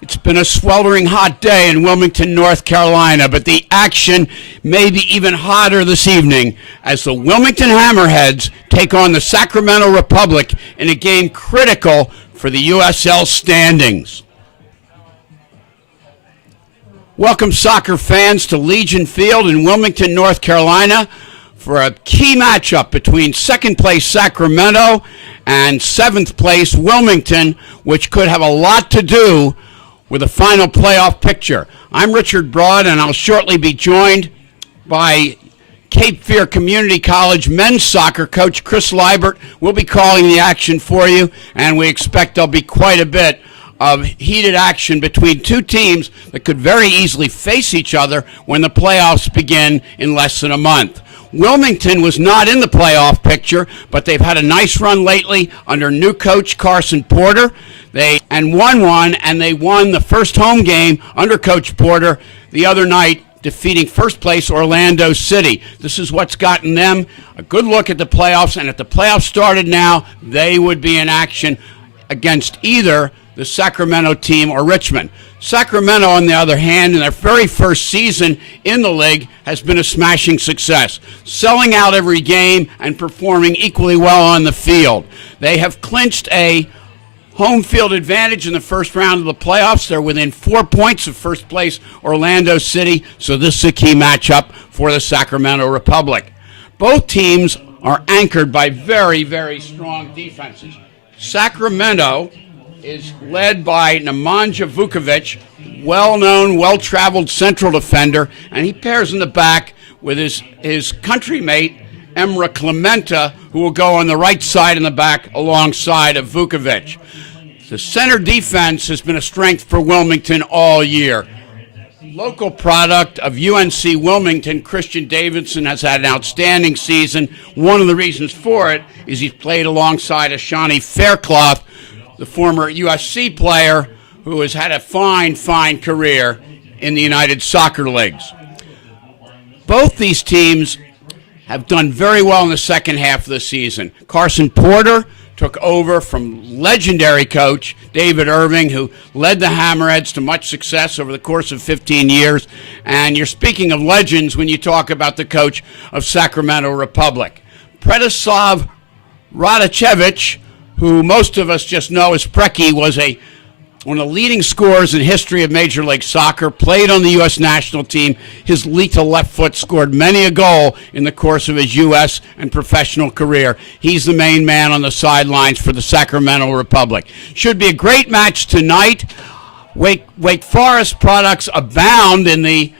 It's been a sweltering hot day in Wilmington, North Carolina, but the action may be even hotter this evening as the Wilmington Hammerheads take on the Sacramento Republic in a game critical for the USL standings. Welcome, soccer fans, to Legion Field in Wilmington, North Carolina for a key matchup between second-place Sacramento and seventh-place Wilmington, which could have a lot to do with the final playoff picture. I'm Richard Broad, and I'll shortly be joined by Cape Fear Community College men's soccer coach Chris Liebert. We'll be calling the action for you, and we expect there'll be quite a bit of heated action between two teams that could very easily face each other when the playoffs begin in less than a month. Wilmington was not in the playoff picture, but they've had a nice run lately under new coach Carson Porter. They won one, and they won the first home game under Coach Porter the other night, defeating first place Orlando City. This is what's gotten them a good look at the playoffs, and if the playoffs started now, they would be in action against either the Sacramento team or Richmond. Sacramento, on the other hand, in their very first season in the league, has been a smashing success, selling out every game and performing equally well on the field. They have clinched a home field advantage in the first round of the playoffs. They're within 4 points of first place Orlando City, so this is a key matchup for the Sacramento Republic. Both teams are anchored by very, very strong defenses. Sacramento is led by Nemanja Vukovic, well-known, well-traveled central defender, and he pairs in the back with his countrymate, Emra Clementa, who will go on the right side in the back alongside of Vukovic. The center defense has been a strength for Wilmington all year. Local product of UNC Wilmington, Christian Davidson, has had an outstanding season. One of the reasons for it is he's played alongside of Shawnee Faircloth, the former USC player who has had a fine career in the United Soccer Leagues. Both these teams have done very well in the second half of the season. Carson Porter took over from legendary coach David Irving, who led the Hammerheads to much success over the course of 15 years. And you're speaking of legends when you talk about the coach of Sacramento Republic. Predislav Radachevich, who most of us just know as Preki, was one of the leading scorers in history of Major League Soccer, played on the U.S. national team. His lethal left foot scored many a goal in the course of his U.S. and professional career. He's the main man on the sidelines for the Sacramento Republic. Should be a great match tonight. Wake Forest products abound in the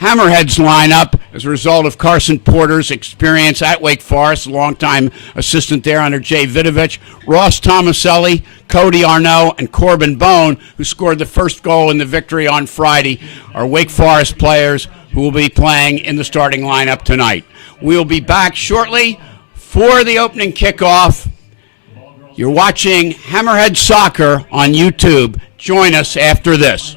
Hammerheads lineup as a result of Carson Porter's experience at Wake Forest, a longtime assistant there under Jay Vidovich. Ross Tomaselli, Cody Arnaud, and Corbin Bone, who scored the first goal in the victory on Friday, are Wake Forest players who will be playing in the starting lineup tonight. We'll be back shortly for the opening kickoff. You're watching Hammerhead Soccer on YouTube. Join us after this.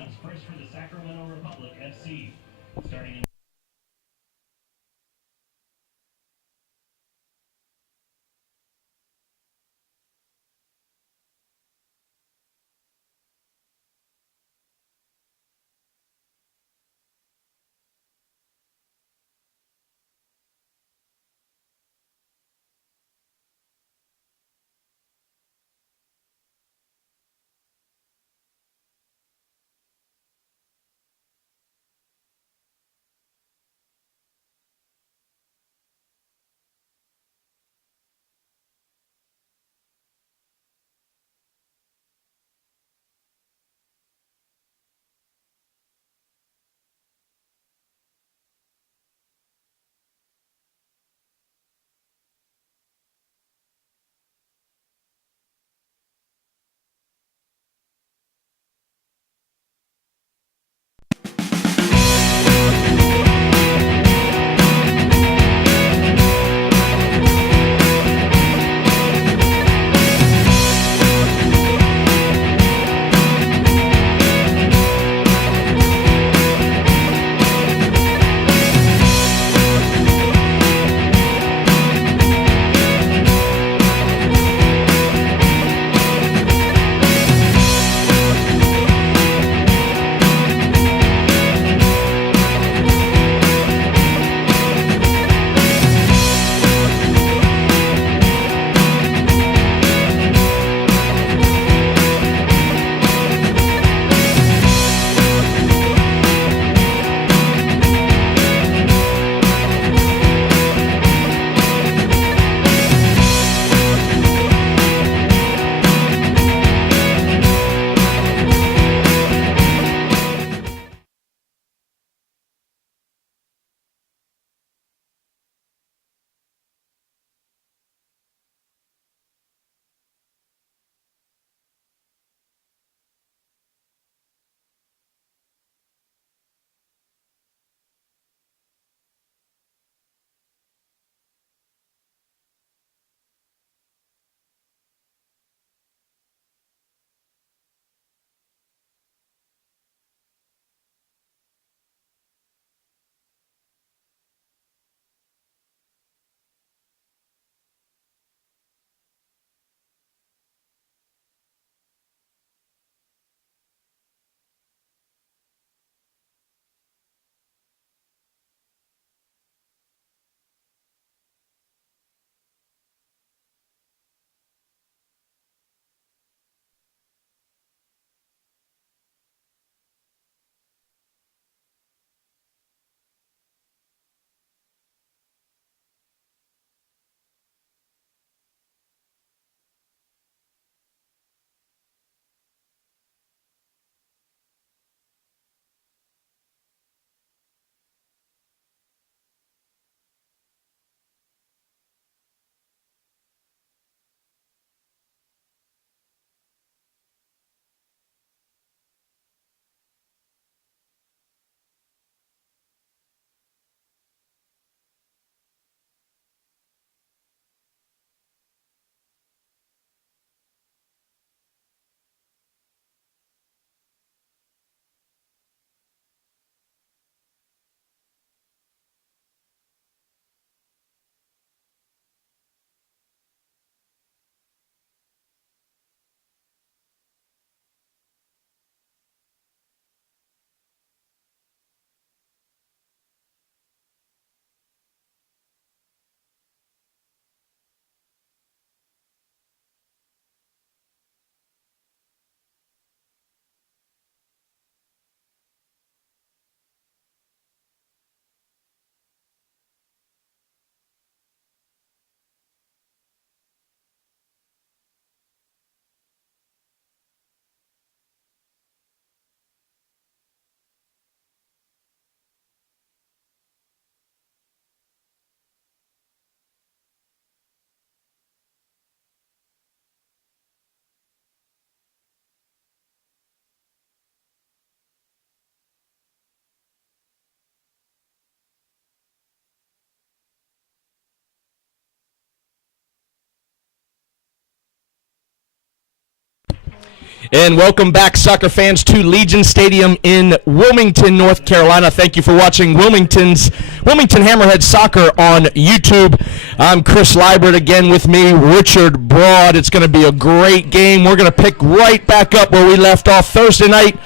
And welcome back, soccer fans, to Legion Stadium in Wilmington, North Carolina. Thank you for watching Wilmington Hammerheads soccer on YouTube. I'm Chris Liebert, again with me, Richard Broad. It's going to be a great game. We're going to pick right back up where we left off Thursday night.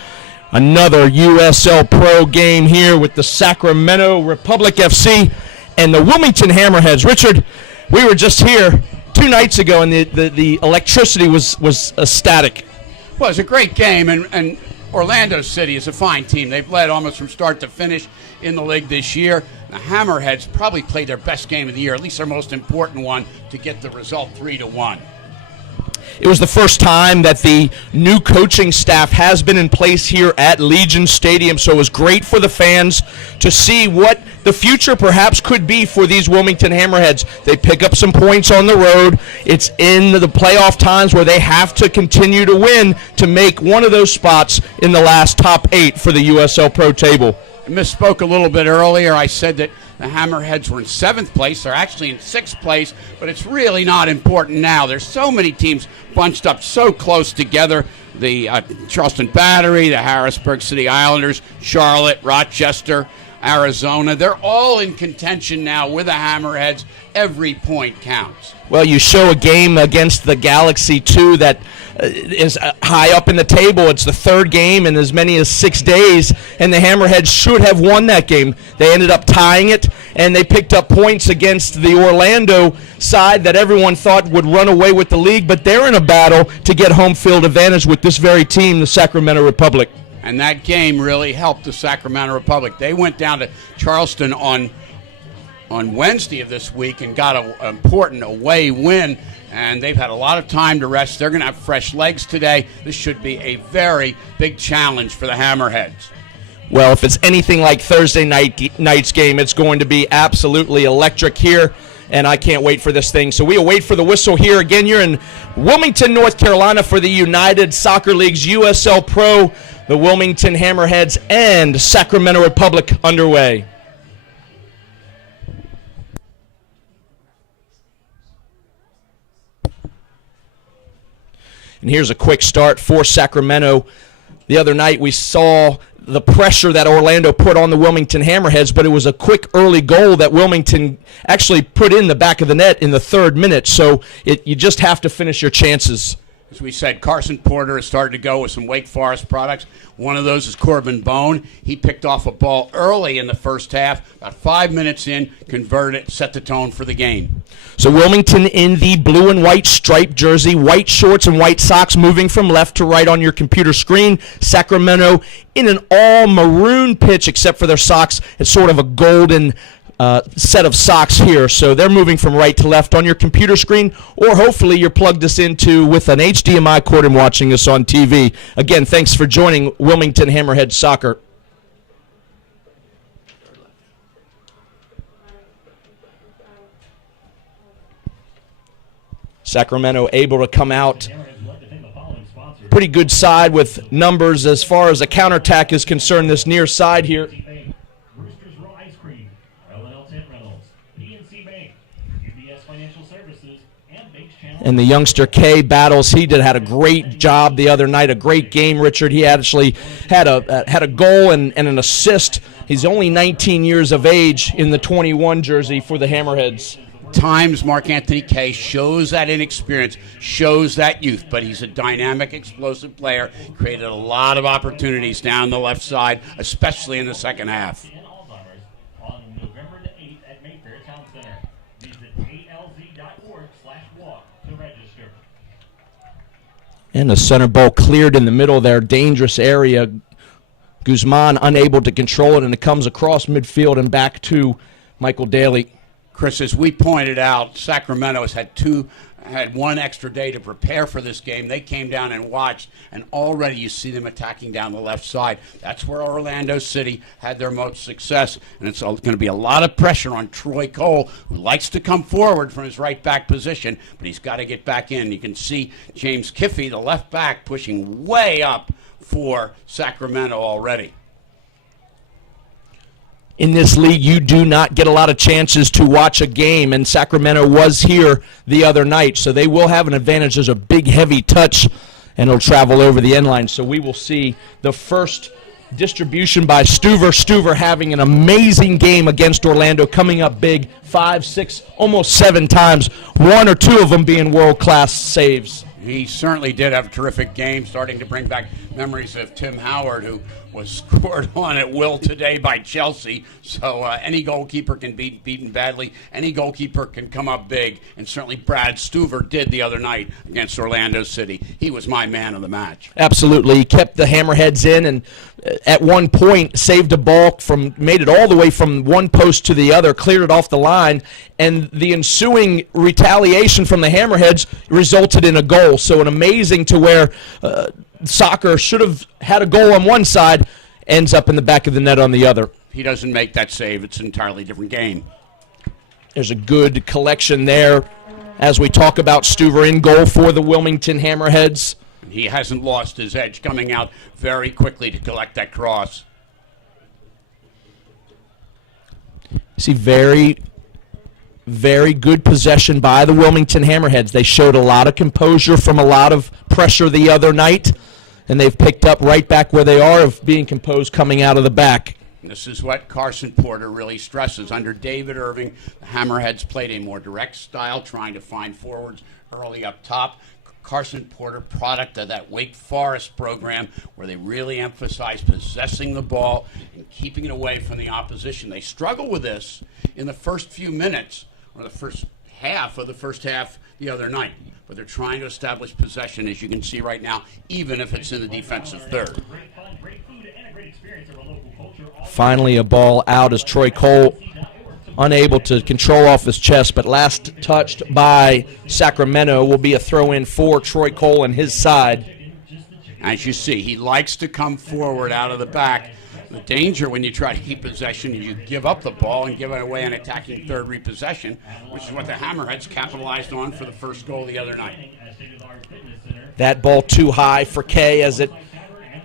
Another USL Pro game here with the Sacramento Republic FC and the Wilmington Hammerheads. Richard, we were just here 2 nights ago, and the electricity was ecstatic. Well, it's a great game, and Orlando City is a fine team. They've led almost from start to finish in the league this year. The Hammerheads probably played their best game of the year, at least their most important one, to get the result 3-1. It was the first time that the new coaching staff has been in place here at Legion Stadium, so it was great for the fans to see what the future perhaps could be for these Wilmington Hammerheads. They pick up some points on the road. It's in the playoff times where they have to continue to win to make one of those spots in the last top 8 for the USL Pro table. I misspoke a little bit earlier. I said that the Hammerheads were in 7th place. They're actually in 6th place, but it's really not important now. There's so many teams bunched up so close together. The Charleston Battery, the Harrisburg City Islanders, Charlotte, Rochester, Arizona. They're all in contention now with the Hammerheads. Every point counts. Well, you show a game against the Galaxy, too, that is high up in the table. It's the 3rd game in as many as 6 days, and the Hammerheads should have won that game. They ended up tying it, and they picked up points against the Orlando side that everyone thought would run away with the league, but they're in a battle to get home field advantage with this very team, the Sacramento Republic. And that game really helped the Sacramento Republic. They went down to Charleston on Wednesday of this week and got an important away win, and they've had a lot of time to rest. They're going to have fresh legs today. This should be a very big challenge for the Hammerheads. Well, if it's anything like Thursday night's game, it's going to be absolutely electric here, and I can't wait for this thing. So we'll wait for the whistle here. Again, you're in Wilmington, North Carolina for the United Soccer League's USL Pro, the Wilmington Hammerheads and Sacramento Republic underway. And here's a quick start for Sacramento. The other night we saw the pressure that Orlando put on the Wilmington Hammerheads, but it was a quick early goal that Wilmington actually put in the back of the net in the 3rd minute. So you just have to finish your chances. As we said, Carson Porter has started to go with some Wake Forest products. One of those is Corbin Bone. He picked off a ball early in the first half, about 5 minutes in, converted it, set the tone for the game. So Wilmington in the blue and white striped jersey, white shorts and white socks, moving from left to right on your computer screen. Sacramento in an all maroon pitch except for their socks. It's sort of a golden set of socks here, so they're moving from right to left on your computer screen, or hopefully you're plugged this into with an HDMI cord and watching us on TV. Again, thanks for joining Wilmington Hammerhead Soccer. Sacramento able to come out pretty good side with numbers as far as the counterattack is concerned this near side here. And the youngster K battles. He had a great job the other night, a great game, Richard. He actually had a goal and an assist. He's only 19 years of age in the 21 jersey for the Hammerheads. Times Mark Anthony K shows that inexperience, shows that youth, but he's a dynamic, explosive player. Created a lot of opportunities down the left side, especially in the second half. And the center ball cleared in the middle of their dangerous area. Guzman unable to control it, and it comes across midfield and back to Michael Daly. Chris, as we pointed out, Sacramento has had 1 extra day to prepare for this game. They came down and watched, and already you see them attacking down the left side. That's where Orlando City had their most success, and it's going to be a lot of pressure on Troy Cole, who likes to come forward from his right back position, but he's got to get back in. You can see James Kiffey, the left back, pushing way up for Sacramento already. In this league, you do not get a lot of chances to watch a game, and Sacramento was here the other night, so they will have an advantage. There's a big, heavy touch and it'll travel over the end line. So we will see the first distribution by Stuver. Stuver having an amazing game against Orlando, coming up big 5, 6, almost 7 times, 1 or 2 of them being world-class saves. He certainly did have a terrific game, starting to bring back memories of Tim Howard, who was scored on at will today by Chelsea. So any goalkeeper can be beaten badly. Any goalkeeper can come up big. And certainly Brad Stuver did the other night against Orlando City. He was my man of the match. Absolutely. He kept the Hammerheads in, and at one point saved a ball made it all the way from one post to the other, cleared it off the line, and the ensuing retaliation from the Hammerheads resulted in a goal. So an amazing to where soccer should have had a goal on one side, ends up in the back of the net on the other. He doesn't make that save. It's an entirely different game. There's a good collection there as we talk about Stuver in goal for the Wilmington Hammerheads. He hasn't lost his edge, coming out very quickly to collect that cross. See, very, very good possession by the Wilmington Hammerheads. They showed a lot of composure from a lot of pressure the other night, and they've picked up right back where they are of being composed coming out of the back. This is what Carson Porter really stresses. Under David Irving, the Hammerheads played a more direct style, trying to find forwards early up top. Carson Porter, product of that Wake Forest program, where they really emphasize possessing the ball and keeping it away from the opposition. They struggle with this in the first few minutes, or the first half the other night. But they're trying to establish possession, as you can see right now, even if it's in the defensive third. Finally a ball out as Troy Cole unable to control off his chest, but last touched by Sacramento will be a throw-in for Troy Cole and his side. As you see, he likes to come forward out of the back. The danger when you try to keep possession is you give up the ball and give it away an attacking third repossession, which is what the Hammerheads capitalized on for the first goal the other night. That ball too high for Kay as it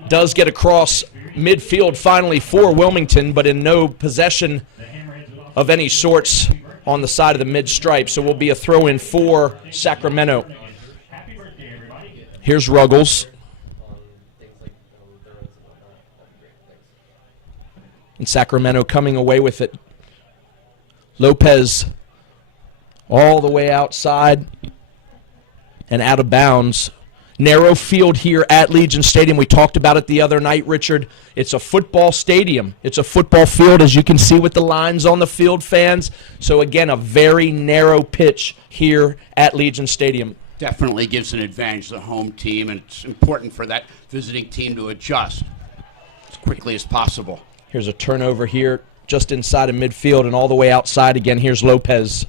does get across midfield finally for Wilmington, but in no possession of any sorts on the side of the mid-stripe. So will be a throw-in for Sacramento. Here's Ruggles. And Sacramento coming away with it. Lopez all the way outside and out of bounds. Narrow field here at Legion Stadium. We talked about it the other night, Richard. It's a football stadium. It's a football field, as you can see with the lines on the field, fans. So, again, a very narrow pitch here at Legion Stadium. Definitely gives an advantage to the home team, and it's important for that visiting team to adjust as quickly as possible. Here's a turnover here just inside of midfield and all the way outside again. Here's Lopez.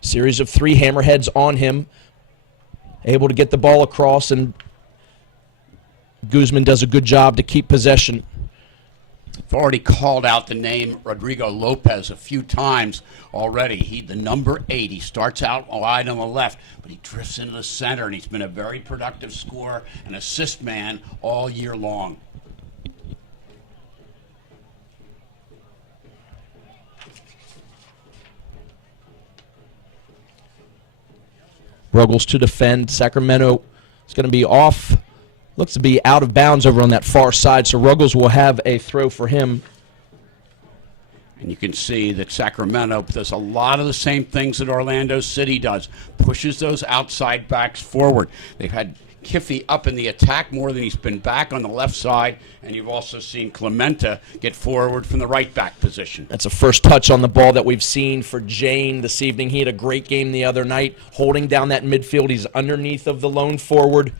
Series of 3 Hammerheads on him. Able to get the ball across, and Guzman does a good job to keep possession. I've already called out the name Rodrigo Lopez a few times already. The number 8. He starts out wide on the left, but he drifts into the center, and he's been a very productive scorer and assist man all year long. Ruggles to defend. Sacramento is going to be off. Looks to be out of bounds over on that far side, so Ruggles will have a throw for him. And you can see that Sacramento does a lot of the same things that Orlando City does. Pushes those outside backs forward. They've had Kiffey up in the attack more than he's been back on the left side, and you've also seen Clementa get forward from the right back position. That's a first touch on the ball that we've seen for Jane this evening. He had a great game the other night, holding down that midfield. He's underneath of the lone forward,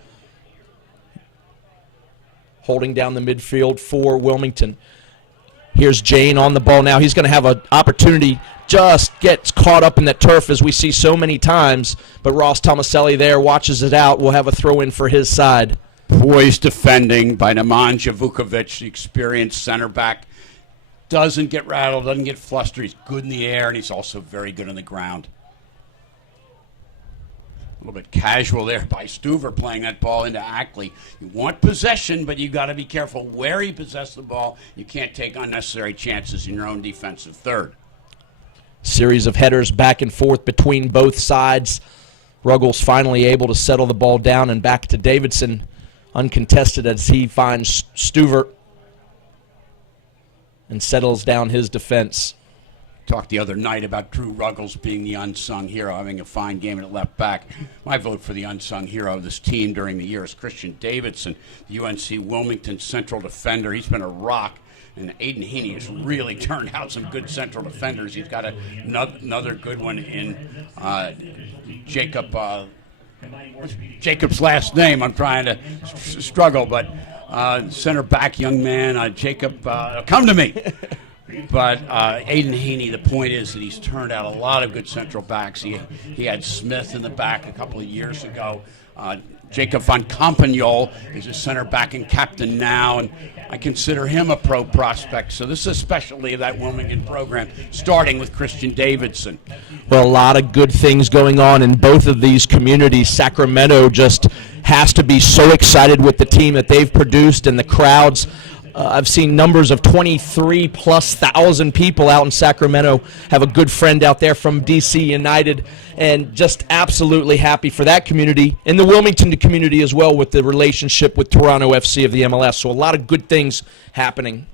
holding down the midfield for Wilmington. Here's Jane on the ball now. He's going to have an opportunity, just gets caught up in that turf as we see so many times, but Ross Tomaselli there watches it out. We'll have a throw-in for his side. Poised defending by Nemanja Vukovic, the experienced center back. Doesn't get rattled, doesn't get flustered. He's good in the air, and he's also very good on the ground. A little bit casual there by Stuver playing that ball into Ackley. You want possession, but you got to be careful where you possess the ball. You can't take unnecessary chances in your own defensive third. Series of headers back and forth between both sides. Ruggles finally able to settle the ball down, and back to Davidson, uncontested as he finds Stuvert and settles down his defense. Talked the other night about Drew Ruggles being the unsung hero, having a fine game at left back. My vote for the unsung hero of this team during the year is Christian Davidson, the UNC Wilmington central defender. He's been a rock, and Aiden Heaney has really turned out some good central defenders. He's got another good one in Jacob's last name. I'm trying to struggle, but center back, young man, Jacob, come to me. But Aiden Heaney, the point is that he's turned out a lot of good central backs. He had Smith in the back a couple of years ago. Jacob von Campagnol is a center back and captain now, and I consider him a pro prospect. So this is a specialty of that Wilmington program, starting with Christian Davidson. Well, a lot of good things going on in both of these communities. Sacramento just has to be so excited with the team that they've produced, and the crowds. I've seen numbers of 23,000+ people out in Sacramento. Have a good friend out there from DC United, and just absolutely happy for that community and the Wilmington community as well with the relationship with Toronto FC of the MLS. So a lot of good things happening.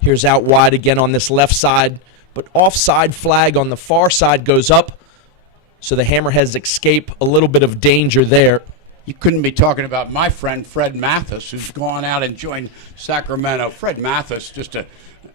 Here's out wide again on this left side, but offside flag on the far side goes up, so the Hammerheads escape a little bit of danger there. You couldn't be talking about my friend Fred Mathis, who's gone out and joined Sacramento. Fred Mathis, just to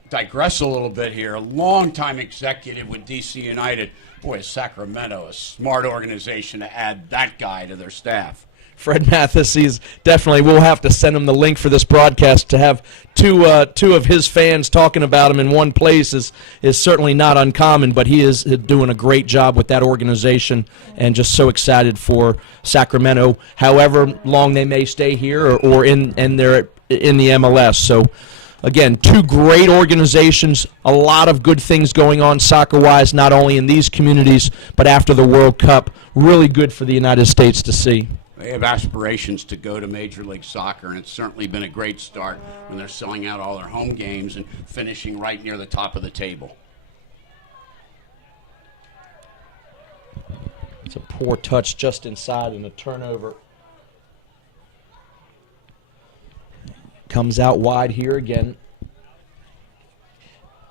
digress a little bit here, a longtime executive with DC United. Boy, is Sacramento a smart organization to add that guy to their staff. Fred Mathis, he's definitely, we'll have to send him the link for this broadcast. To have two of his fans talking about him in one place is certainly not uncommon, but he is doing a great job with that organization, and just so excited for Sacramento, however long they may stay here or in the MLS. So again, two great organizations, a lot of good things going on soccer-wise, not only in these communities, but after the World Cup. Really good for the United States to see. They have aspirations to go to Major League Soccer, and it's certainly been a great start when they're selling out all their home games and finishing right near the top of the table. It's a poor touch just inside and a turnover. Comes out wide here again.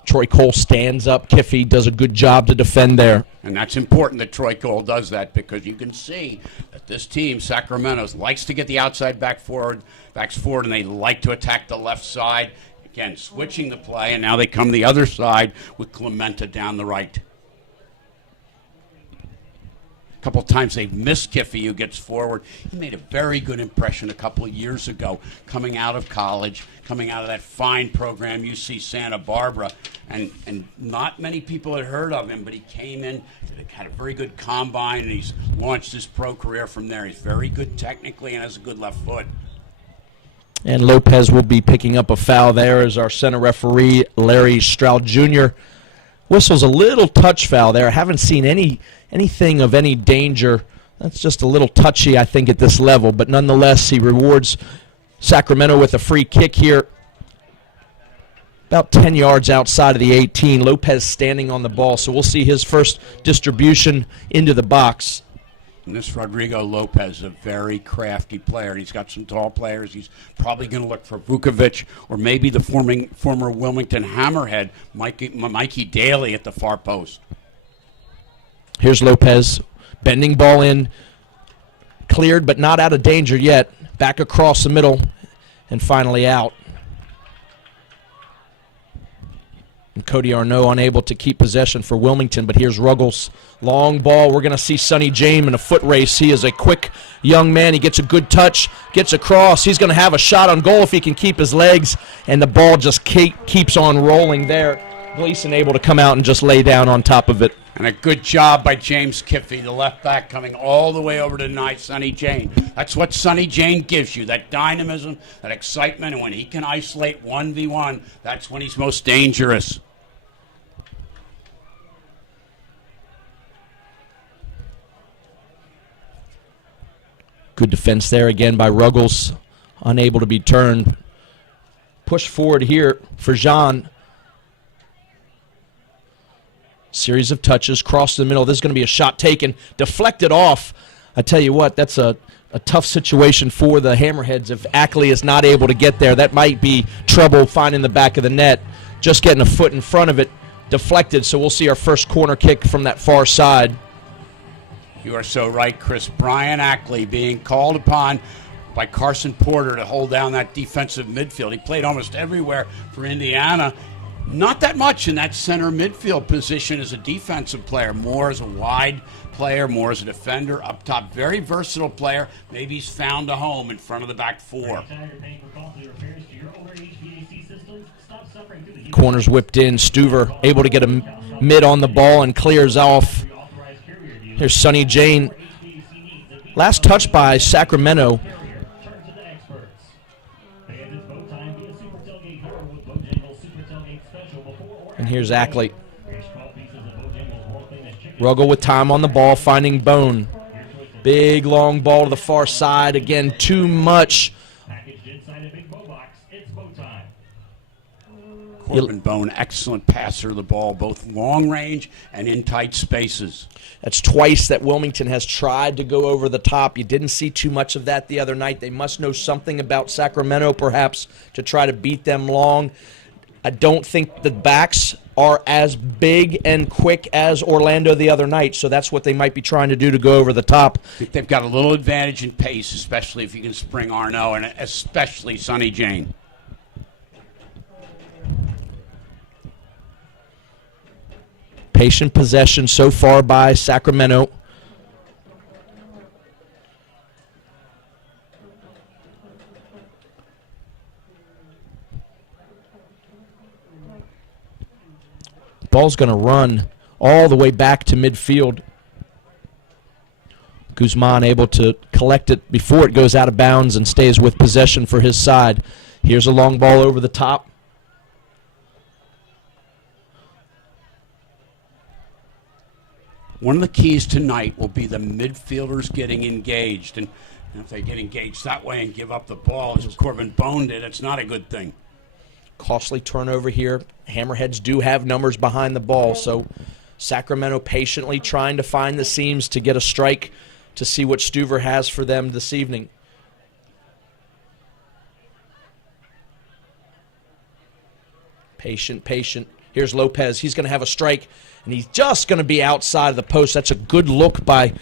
Troy Cole stands up. Kiffey does a good job to defend there. And that's important that Troy Cole does that, because you can see that this team, Sacramento, likes to get the outside backs forward, and they like to attack the left side. Again, switching the play, and now they come the other side with Clementa down the right. A couple of times they've missed Kiffey, who gets forward. He made a very good impression a couple of years ago, coming out of college, coming out of that fine program, UC Santa Barbara, and not many people had heard of him, but he came in, had a very good combine, and he's launched his pro career from there. He's very good technically and has a good left foot. And Lopez will be picking up a foul there as our center referee, Larry Stroud Jr., whistles a little touch foul there. I haven't seen anything of any danger. That's just a little touchy, I think, at this level. But nonetheless, he rewards Sacramento with a free kick here. About 10 yards outside of the 18. Lopez standing on the ball, so we'll see his first distribution into the box. And this Rodrigo Lopez is a very crafty player. He's got some tall players. He's probably going to look for Vukovic or maybe the former Wilmington Hammerhead, Mikey Daly at the far post. Here's Lopez, bending ball in, cleared but not out of danger yet. Back across the middle and finally out. And Cody Arnaud unable to keep possession for Wilmington, but here's Ruggles. Long ball. We're going to see Sonny James in a foot race. He is a quick young man. He gets a good touch, gets across. He's going to have a shot on goal if he can keep his legs, and the ball just keeps on rolling there. Gleason able to come out and just lay down on top of it. And a good job by James Kiffey, the left back, coming all the way over to Sonny Jane. That's what Sonny Jane gives you, that dynamism, that excitement, and when he can isolate 1v1, that's when he's most dangerous. Good defense there again by Ruggles, unable to be turned. Push forward here for Jean. Series of touches, cross to the middle. This is going to be a shot taken, deflected off. I tell you what, that's a tough situation for the Hammerheads. If Ackley is not able to get there, that might be trouble finding the back of the net. Just getting a foot in front of it, deflected, so we'll see our first corner kick from that far side. You are so right, Chris. Brian Ackley being called upon by Carson Porter to hold down that defensive midfield. He played almost everywhere for Indiana. Not that much in that center midfield position as a defensive player, more as a wide player, more as a defender, up top. Very versatile player. Maybe he's found a home in front of the back four. Corners whipped in. Stuver able to get a mid on the ball and clears off. Here's Sonny Jane. Last touch by Sacramento. And here's Ackley. Ruggel with time on the ball, finding Bone. Big, long ball to the far side. Again, too much. Corbin Bone, excellent passer of the ball, both long range and in tight spaces. That's twice that Wilmington has tried to go over the top. You didn't see too much of that the other night. They must know something about Sacramento, perhaps, to try to beat them long. I don't think the backs are as big and quick as Orlando the other night, so that's what they might be trying to do to go over the top. I think they've got a little advantage in pace, especially if you can spring Arnaud and especially Sonny Jane. Patient possession so far by Sacramento. Ball's going to run all the way back to midfield. Guzman able to collect it before it goes out of bounds and stays with possession for his side. Here's a long ball over the top. One of the keys tonight will be the midfielders getting engaged. And if they get engaged that way and give up the ball, as Corbin Bone did, it's not a good thing. Costly turnover here. Hammerheads do have numbers behind the ball, so Sacramento patiently trying to find the seams to get a strike to see what Stuver has for them this evening. Patient. Here's Lopez. He's going to have a strike, and he's just going to be outside of the post. That's a good look by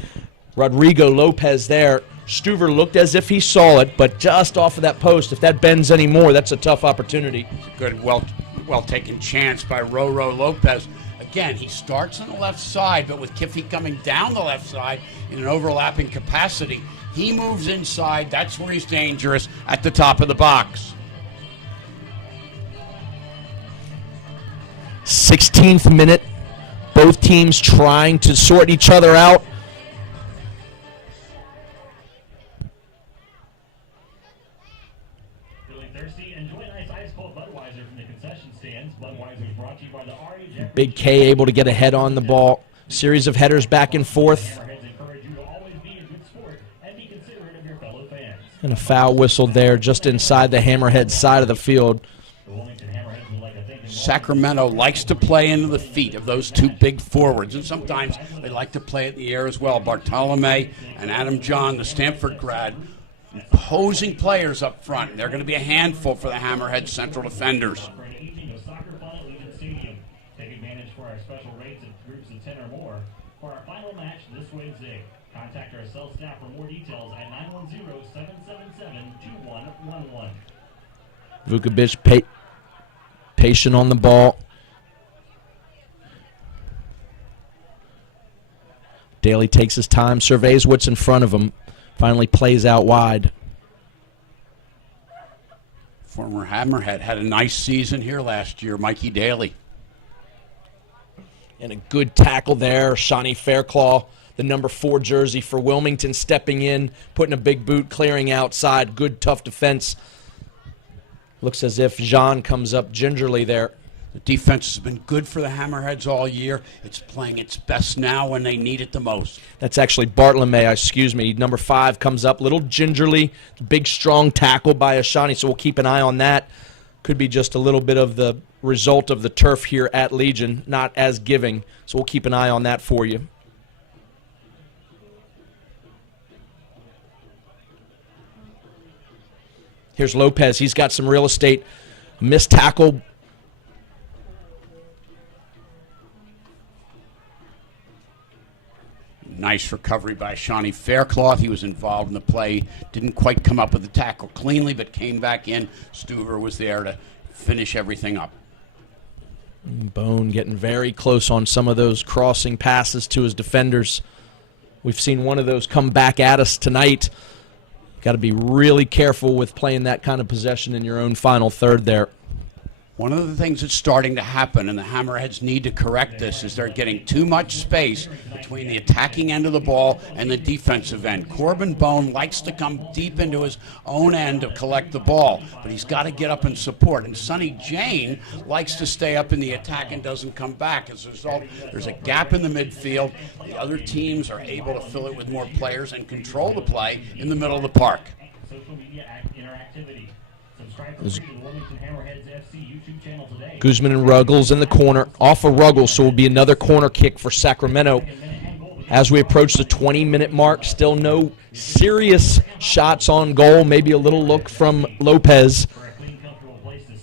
Rodrigo Lopez there. Stuver looked as if he saw it, but just off of that post. If that bends anymore, that's a tough opportunity. It's a good, well-taken chance by Roro Lopez. Again, he starts on the left side, but with Kiffey coming down the left side in an overlapping capacity, he moves inside. That's where he's dangerous, at the top of the box. 16th minute. Both teams trying to sort each other out. Big K able to get a head on the ball. Series of headers back and forth. And a foul whistle there just inside the Hammerhead side of the field. Sacramento likes to play into the feet of those two big forwards, and sometimes they like to play it in the air as well. Bartolome and Adam John, the Stanford grad, imposing players up front. They're going to be a handful for the Hammerhead central defenders. Contact our sales staff for more details at 910-777-2111. Vukovic patient on the ball. Daly takes his time, surveys what's in front of him, finally plays out wide. Former Hammerhead had a nice season here last year, Mikey Daly. And a good tackle there, Shawnee Fairclaw, the number 4 jersey for Wilmington, stepping in, putting a big boot, clearing outside. Good, tough defense. Looks as if Jean comes up gingerly there. The defense has been good for the Hammerheads all year. It's playing its best now when they need it the most. That's actually Bartolome, excuse me. Number 5 comes up, little gingerly. Big, strong tackle by Ashani, so we'll keep an eye on that. Could be just a little bit of the result of the turf here at Legion, not as giving. So we'll keep an eye on that for you. Here's Lopez. He's got some real estate. Missed tackle. Nice recovery by Shawnee Faircloth. He was involved in the play. Didn't quite come up with the tackle cleanly, but came back in. Stuver was there to finish everything up. Bone getting very close on some of those crossing passes to his defenders. We've seen one of those come back at us tonight. Got to be really careful with playing that kind of possession in your own final third there. One of the things that's starting to happen, and the Hammerheads need to correct this, is they're getting too much space between the attacking end of the ball and the defensive end. Corbin Bone likes to come deep into his own end to collect the ball, but he's got to get up and support. And Sonny Jane likes to stay up in the attack and doesn't come back. As a result, there's a gap in the midfield. The other teams are able to fill it with more players and control the play in the middle of the park. Social media interactivity. Subscribe for free to the Wilmington Hammerheads FC YouTube channel today. Guzman and Ruggles in the corner. Off of Ruggles, so it will be another corner kick for Sacramento. As we approach the 20-minute mark, still no serious shots on goal. Maybe a little look from Lopez.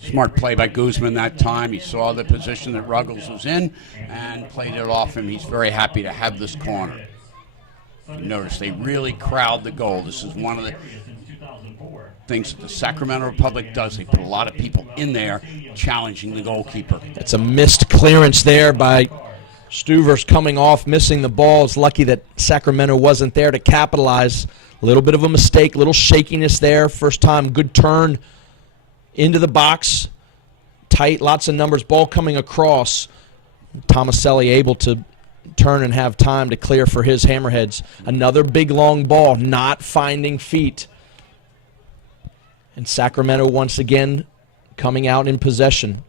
Smart play by Guzman that time. He saw the position that Ruggles was in and played it off him. He's very happy to have this corner. You notice they really crowd the goal. This is one of the things that the Sacramento Republic does. They put a lot of people in there challenging the goalkeeper. It's a missed clearance there by Stuvers coming off, missing the ball. It's lucky that Sacramento wasn't there to capitalize. A little bit of a mistake, little shakiness there. First time, good turn into the box. Tight, lots of numbers. Ball coming across. Tomaselli able to turn and have time to clear for his Hammerheads. Another big long ball, not finding feet. And Sacramento once again coming out in possession.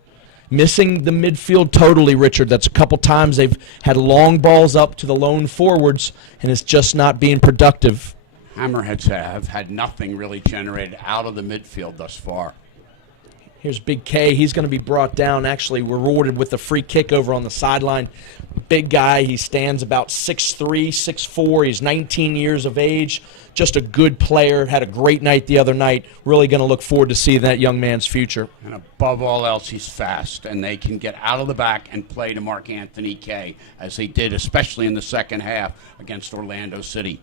Missing the midfield totally, Richard. That's a couple times they've had long balls up to the lone forwards, and it's just not being productive. Hammerheads have had nothing really generated out of the midfield thus far. Here's Big K. He's going to be brought down, actually rewarded with a free kick over on the sideline. Big guy. He stands about 6'3", 6'4". He's 19 years of age. Just a good player. Had a great night the other night. Really going to look forward to seeing that young man's future. And above all else, he's fast, and they can get out of the back and play to Mark Anthony Kay, as they did, especially in the second half against Orlando City.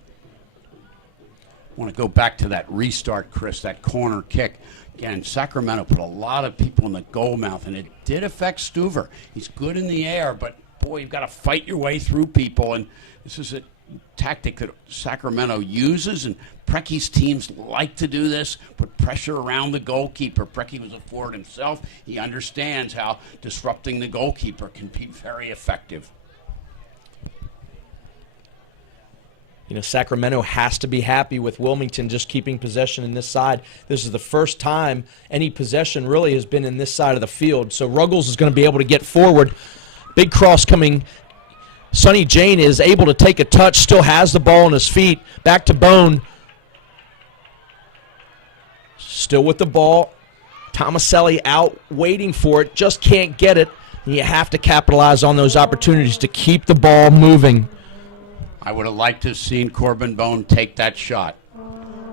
I want to go back to that restart, Chris, that corner kick. Again, Sacramento put a lot of people in the goal mouth, and it did affect Stuver. He's good in the air, but, boy, you've got to fight your way through people, and this is a tactic that Sacramento uses, and Precky's teams like to do this, put pressure around the goalkeeper. Precky was a forward himself. He understands how disrupting the goalkeeper can be very effective. You know, Sacramento has to be happy with Wilmington just keeping possession in this side. This is the first time any possession really has been in this side of the field. So Ruggles is going to be able to get forward. Big cross coming. Sonny Jane is able to take a touch, still has the ball on his feet. Back to Bone. Still with the ball. Tomaselli out waiting for it, just can't get it. And you have to capitalize on those opportunities to keep the ball moving. I would have liked to have seen Corbin Bone take that shot.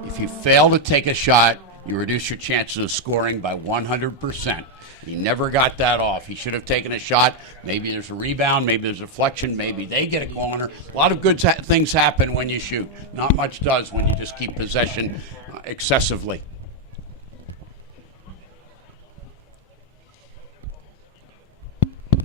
If you fail to take a shot, you reduce your chances of scoring by 100%. He never got that off. He should have taken a shot. Maybe there's a rebound, maybe there's a deflection, maybe they get a corner. A lot of good things happen when you shoot. Not much does when you just keep possession excessively.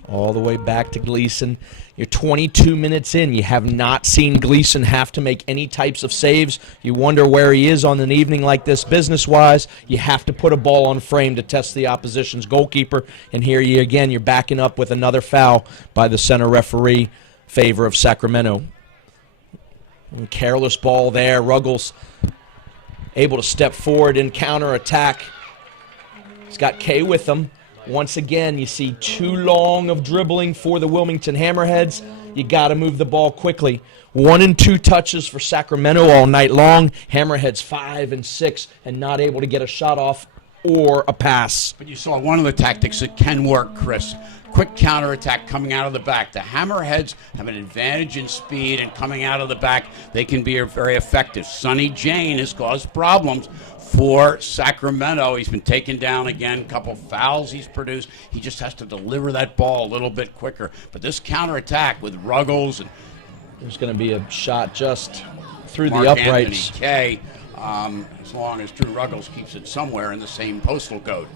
All the way back to Gleason. You're 22 minutes in. You have not seen Gleason have to make any types of saves. You wonder where he is on an evening like this business-wise. You have to put a ball on frame to test the opposition's goalkeeper. And here you again, you're backing up with another foul by the center referee, favor of Sacramento. And careless ball there. Ruggles able to step forward and counterattack. He's got Kay with him. Once again, you see too long of dribbling for the Wilmington Hammerheads. You got to move the ball quickly. 1 and 2 touches for Sacramento all night long. Hammerheads 5 and 6 and not able to get a shot off or a pass. But you saw one of the tactics that can work, Chris. Quick counterattack coming out of the back. The Hammerheads have an advantage in speed, and coming out of the back, they can be very effective. Sonny Jane has caused problems for Sacramento. He's been taken down again, a couple fouls he's produced. He just has to deliver that ball a little bit quicker. But this counterattack with Ruggles and there's going to be a shot just through Mark the uprights. Anthony Kay, as long as Drew Ruggles keeps it somewhere in the same postal code.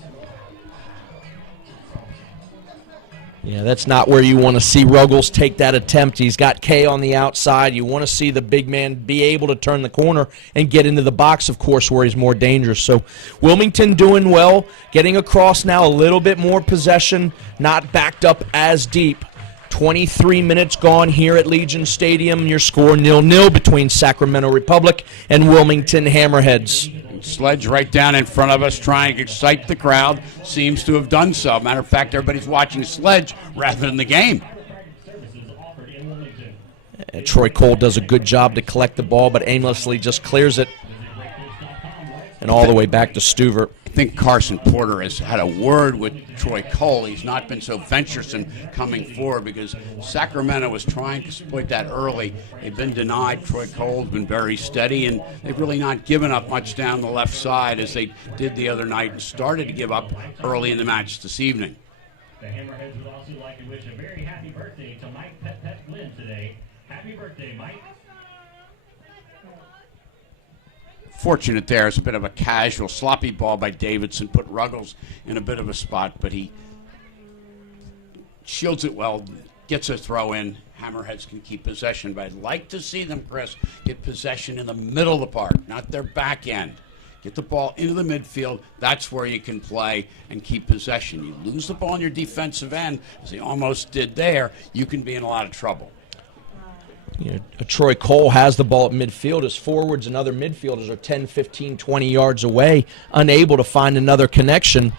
Yeah, that's not where you want to see Ruggles take that attempt. He's got Kay on the outside. You want to see the big man be able to turn the corner and get into the box, of course, where he's more dangerous. So Wilmington doing well, getting across now, a little bit more possession, not backed up as deep. 23 minutes gone here at Legion Stadium. Your score 0-0 between Sacramento Republic and Wilmington Hammerheads. Sledge right down in front of us trying to excite the crowd. Seems to have done so. Matter of fact, everybody's watching Sledge rather than the game. Troy Cole does a good job to collect the ball, but aimlessly just clears it. And all the way back to Stuver. I think Carson Porter has had a word with Troy Cole. He's not been so venturesome coming forward because Sacramento was trying to exploit that early. They've been denied. Troy Cole's been very steady, and they've really not given up much down the left side as they did the other night and started to give up early in the match this evening. The Hammerheads would also like to wish a very happy birthday to Mike Pet Lynn today. Happy birthday, Mike. Fortunate there is a bit of a casual, sloppy ball by Davidson, put Ruggles in a bit of a spot, but he shields it well, gets a throw in. Hammerheads can keep possession, but I'd like to see them, Chris, get possession in the middle of the park, not their back end. Get the ball into the midfield. That's where you can play and keep possession. You lose the ball on your defensive end, as they almost did there, you can be in a lot of trouble. You know, Troy Cole has the ball at midfield. His forwards and other midfielders are 10, 15, 20 yards away, unable to find another connection.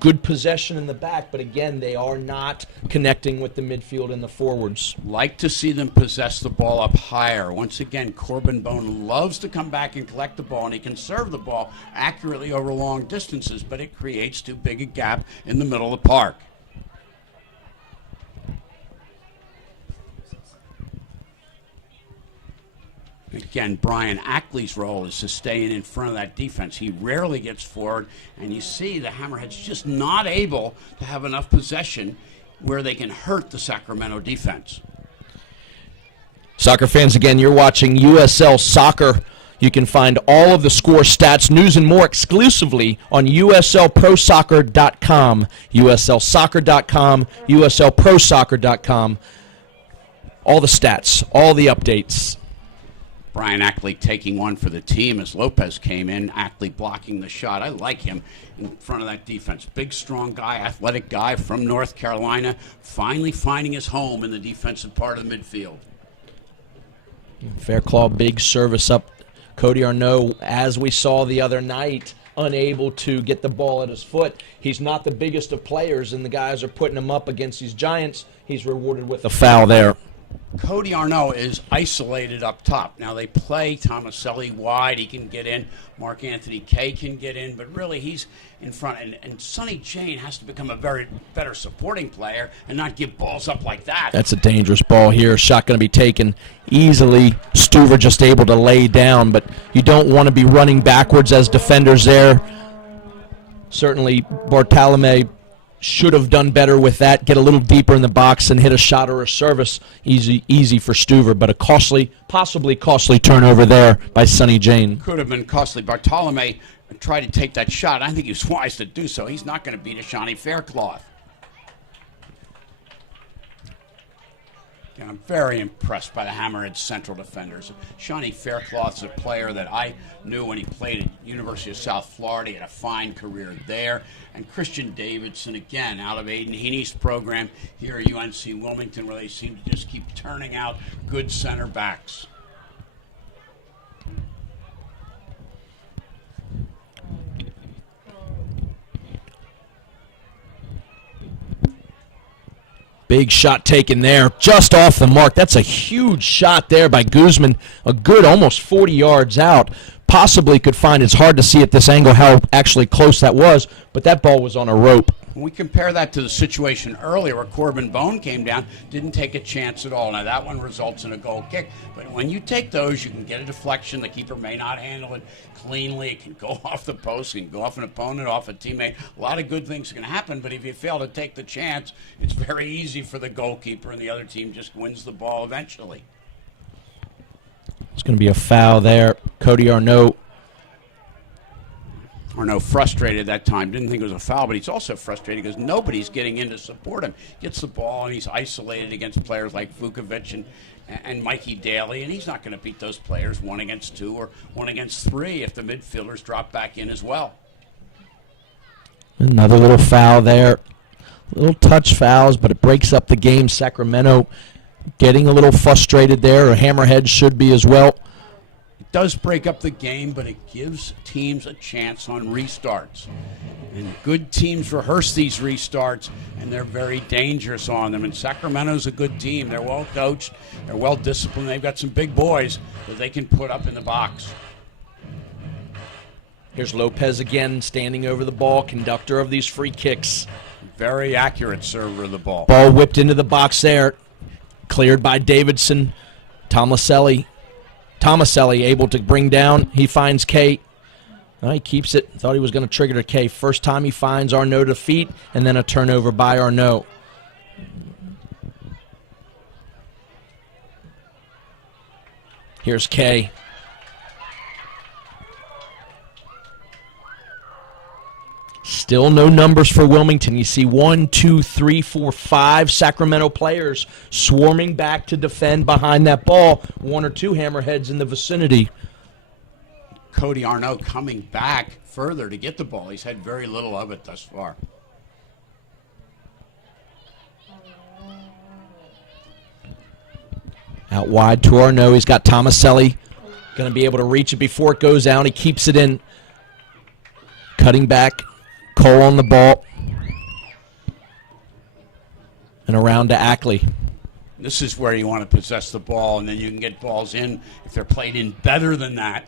Good possession in the back, but again, they are not connecting with the midfield and the forwards. Like to see them possess the ball up higher. Once again, Corbin Bone loves to come back and collect the ball, and he can serve the ball accurately over long distances, but it creates too big a gap in the middle of the park. Again, Brian Ackley's role is to stay in front of that defense. He rarely gets forward, and you see the Hammerheads just not able to have enough possession where they can hurt the Sacramento defense. Soccer fans, again, you're watching USL Soccer. You can find all of the score, stats, news, and more exclusively on USLProSoccer.com, USLSoccer.com, USLProSoccer.com. All the stats, all the updates. Brian Ackley taking one for the team as Lopez came in. Ackley blocking the shot. I like him in front of that defense. Big, strong guy, athletic guy from North Carolina, finally finding his home in the defensive part of the midfield. Fairclaw, big service up. Cody Arnaud, as we saw the other night, unable to get the ball at his foot. He's not the biggest of players, and the guys are putting him up against these giants. He's rewarded with a foul there. Cody Arnaud is isolated up top. Now they play Tomaselli wide. He can get in. Mark Anthony Kay can get in, but really he's in front. And Sonny Jane has to become a very better supporting player and not give balls up like that. That's a dangerous ball here. Shot going to be taken easily. Stuver just able to lay down, but you don't want to be running backwards as defenders there. Certainly Bartolome should have done better with that, get a little deeper in the box and hit a shot or a service. Easy for Stuver, but a possibly costly turnover there by Sonny Jane. Could have been costly. Bartolome tried to take that shot. I think he was wise to do so. He's not going to beat a Shawnee Faircloth. And I'm very impressed by the Hammerhead central defenders. Shawnee Faircloth's a player that I knew when he played at University of South Florida. He had a fine career there. And Christian Davidson, again, out of Aiden Heaney's program here at UNC Wilmington, where they seem to just keep turning out good center backs. Big shot taken there, just off the mark. That's a huge shot there by Guzman. A good almost 40 yards out. possibly could find. It's hard to see at this angle how actually close that was, but that ball was on a rope. When we compare that to the situation earlier where Corbin Bone came down, didn't take a chance at all. Now, that one results in a goal kick. But when you take those, you can get a deflection. The keeper may not handle it cleanly. It can go off the post. It can go off an opponent, off a teammate. A lot of good things can happen, but if you fail to take the chance, it's very easy for the goalkeeper, and the other team just wins the ball eventually. It's going to be a foul there. Cody Arnault. Arnault frustrated that time. Didn't think it was a foul, but he's also frustrated because nobody's getting in to support him. Gets the ball, and he's isolated against players like Vukovic and Mikey Daly, and he's not going to beat those players 1 against 2 or 1 against 3 if the midfielders drop back in as well. Another little foul there. Little touch fouls, but it breaks up the game. Sacramento getting a little frustrated there, or Hammerheads should be as well. It does break up the game, but it gives teams a chance on restarts. And good teams rehearse these restarts, and they're very dangerous on them. And Sacramento's a good team. They're well coached. They're well disciplined. They've got some big boys that they can put up in the box. Here's Lopez again, standing over the ball, conductor of these free kicks. Very accurate server of the ball. Ball whipped into the box there. Cleared by Davidson. Tomaselli able to bring down. He finds K. He keeps it. Thought he was going to trigger to K. First time he finds Arnault to feet, and then a turnover by Arnault. Here's K. Still no numbers for Wilmington. You see 1, 2, 3, 4, 5 Sacramento players swarming back to defend behind that ball. 1 or 2 Hammerheads in the vicinity. Cody Arnault coming back further to get the ball. He's had very little of it thus far. Out wide to Arnault. He's got Tomaselli. Going to be able to reach it before it goes out. He keeps it in. Cutting back. Cole on the ball. And around to Ackley. This is where you want to possess the ball, and then you can get balls in if they're played in better than that.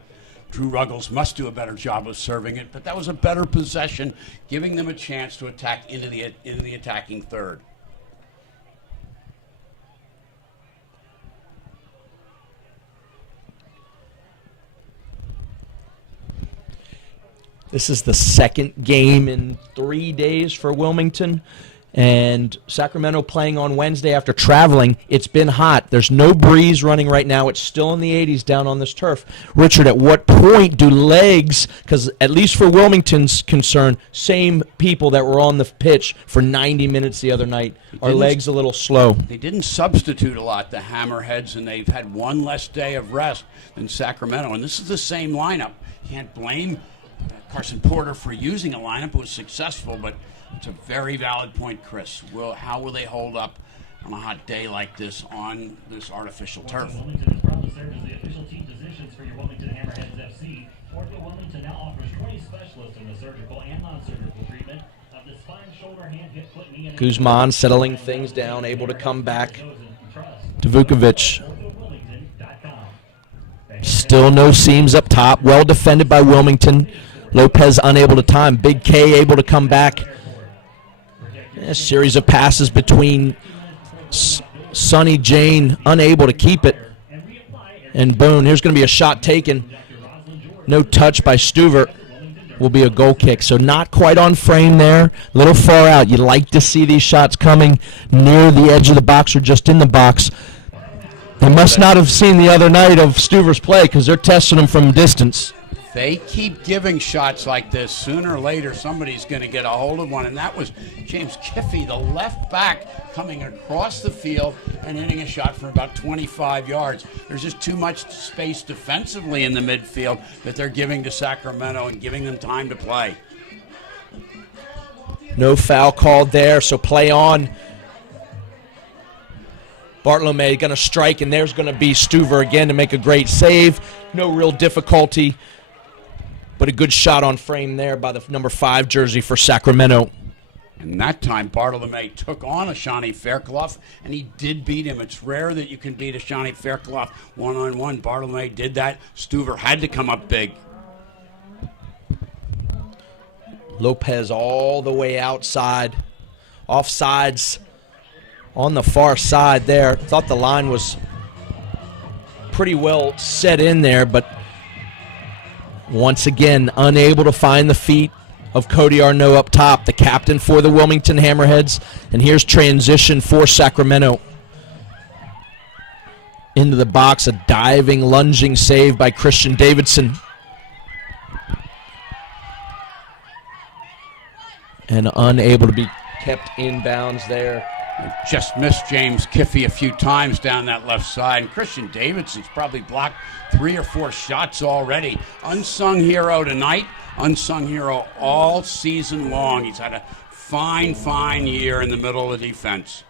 Drew Ruggles must do a better job of serving it, but that was a better possession, giving them a chance to attack into the attacking third. This is the second game in 3 days for Wilmington. And Sacramento playing on Wednesday after traveling. It's been hot. There's no breeze running right now. It's still in the 80s down on this turf. Richard, at what point do legs, because at least for Wilmington's concern, same people that were on the pitch for 90 minutes the other night, are legs a little slow? They didn't substitute a lot, the Hammerheads, and they've had one less day of rest than Sacramento. And this is the same lineup. Can't blame Carson Porter for using a lineup. It was successful, but it's a very valid point, Chris. How will they hold up on a hot day like this on this artificial turf? Wilmington is proud to serve as the official team physicians for your Wilmington Hammerheads FC. Ortho Wilmington now offers 20 specialists in the surgical and non-surgical treatment of the spine, shoulder, hand, hip, foot, knee, and Guzman settling things down, able to come back to Vukovic. Still no seams up top. Well defended by Wilmington. Lopez unable to time. Big K able to come back. A series of passes between Sonny Jane, unable to keep it. And boom, here's going to be a shot taken. No touch by Stuver. Will be a goal kick. So not quite on frame there. A little far out. You like to see these shots coming near the edge of the box or just in the box. They must not have seen the other night of Stuver's play because they're testing him from distance. They keep giving shots like this. Sooner or later, somebody's going to get a hold of one, and that was James Kiffey, the left back, coming across the field and hitting a shot from about 25 yards. There's just too much space defensively in the midfield that they're giving to Sacramento and giving them time to play. No foul called there, so play on. Bartolome going to strike, and there's going to be Stuver again to make a great save. No real difficulty, but a good shot on frame there by the number 5 jersey for Sacramento. And that time, Bartolome took on Ashani Fairclough, and he did beat him. It's rare that you can beat Ashani Fairclough one-on-one. Bartolome did that. Stuver had to come up big. Lopez all the way outside. Offsides on the far side there. Thought the line was pretty well set in there, but once again, unable to find the feet of Cody Arnaud up top, the captain for the Wilmington Hammerheads. And here's transition for Sacramento. Into the box, a diving, lunging save by Christian Davidson. And unable to be kept inbounds there. Just missed James Kiffey a few times down that left side. And Christian Davidson's probably blocked 3 or 4 shots already. Unsung hero tonight, unsung hero all season long. He's had a fine, fine year in the middle of the defense.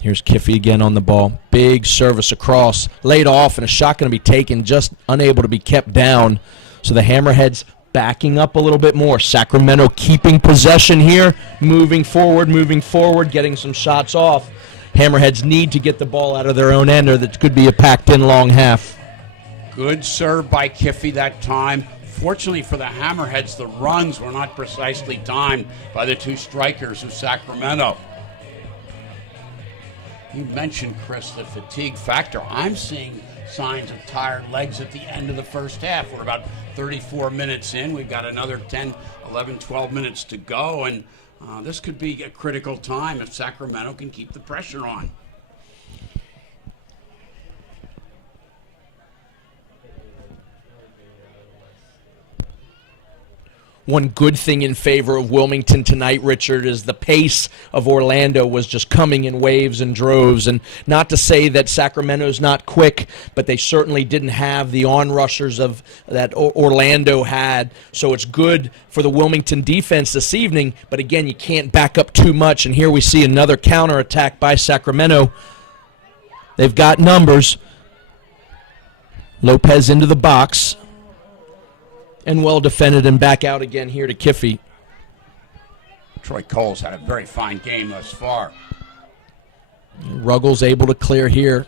Here's Kiffey again on the ball. Big service across. Laid off, and a shot going to be taken, just unable to be kept down. So the Hammerheads backing up a little bit more. Sacramento keeping possession here, moving forward, getting some shots off. Hammerheads need to get the ball out of their own end, or that could be a packed-in long half. Good serve by Kiffey that time. Fortunately for the Hammerheads, the runs were not precisely timed by the 2 strikers of Sacramento. You mentioned, Chris, the fatigue factor. I'm seeing signs of tired legs at the end of the first half. We're about 34 minutes in. We've got another 10, 11, 12 minutes to go, and this could be a critical time if Sacramento can keep the pressure on. One good thing in favor of Wilmington tonight, Richard, is the pace of Orlando was just coming in waves and droves. And not to say that Sacramento's not quick, but they certainly didn't have the on-rushers of that Orlando had. So it's good for the Wilmington defense this evening. But again, you can't back up too much. And here we see another counterattack by Sacramento. They've got numbers. Lopez into the box. And well defended, and back out again here to Kiffey. Troy Cole's had a very fine game thus far. Ruggles able to clear here.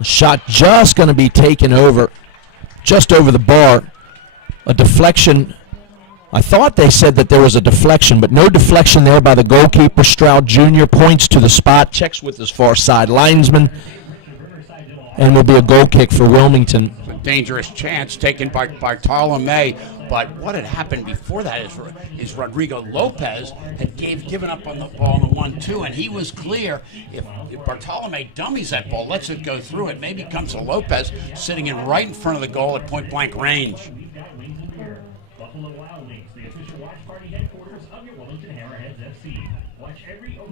Shot just going to be taken over, just over the bar. A deflection. I thought they said that there was a deflection, but no deflection there by the goalkeeper. Stroud Jr. points to the spot, checks with his far side linesman, and will be a goal kick for Wilmington. It's a dangerous chance taken by Bartolome, but what had happened before that is Rodrigo Lopez had given up on the ball in the 1-2, and he was clear. If Bartolome dummies that ball, lets it go through, it maybe comes to Lopez sitting in right in front of the goal at point-blank range.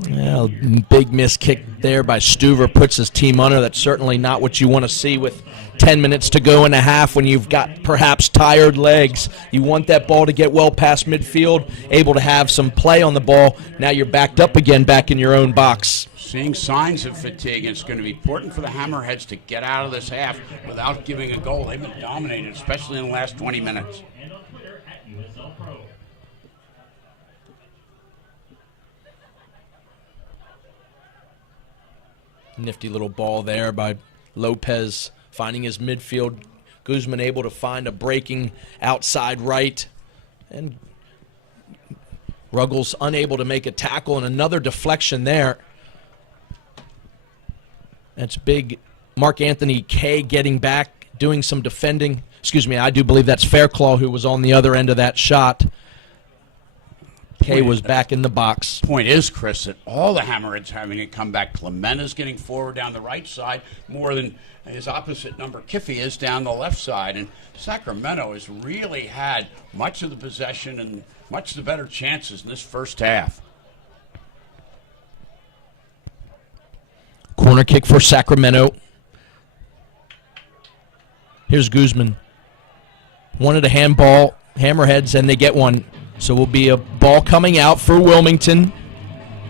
Well, big miss kick there by Stuver puts his team under. That's certainly not what you want to see with 10 minutes to go in a half when you've got perhaps tired legs. You want that ball to get well past midfield, able to have some play on the ball. Now you're backed up again, back in your own box. Seeing signs of fatigue, and it's going to be important for the Hammerheads to get out of this half without giving a goal. They've been dominated, especially in the last 20 minutes. Nifty little ball there by Lopez, finding his midfield. Guzman able to find a breaking outside right. And Ruggles unable to make a tackle, and another deflection there. That's big. Mark Anthony Kay getting back, doing some defending. Excuse me, I do believe that's Fairclaw who was on the other end of that shot. Kay was back in the box. Point is, Chris, that all the Hammerheads having to come back. Clemena's getting forward down the right side more than his opposite number Kiffey is down the left side. And Sacramento has really had much of the possession and much the better chances in this first half. Corner kick for Sacramento. Here's Guzman. Wanted a handball, Hammerheads, and they get one. So will be a ball coming out for Wilmington.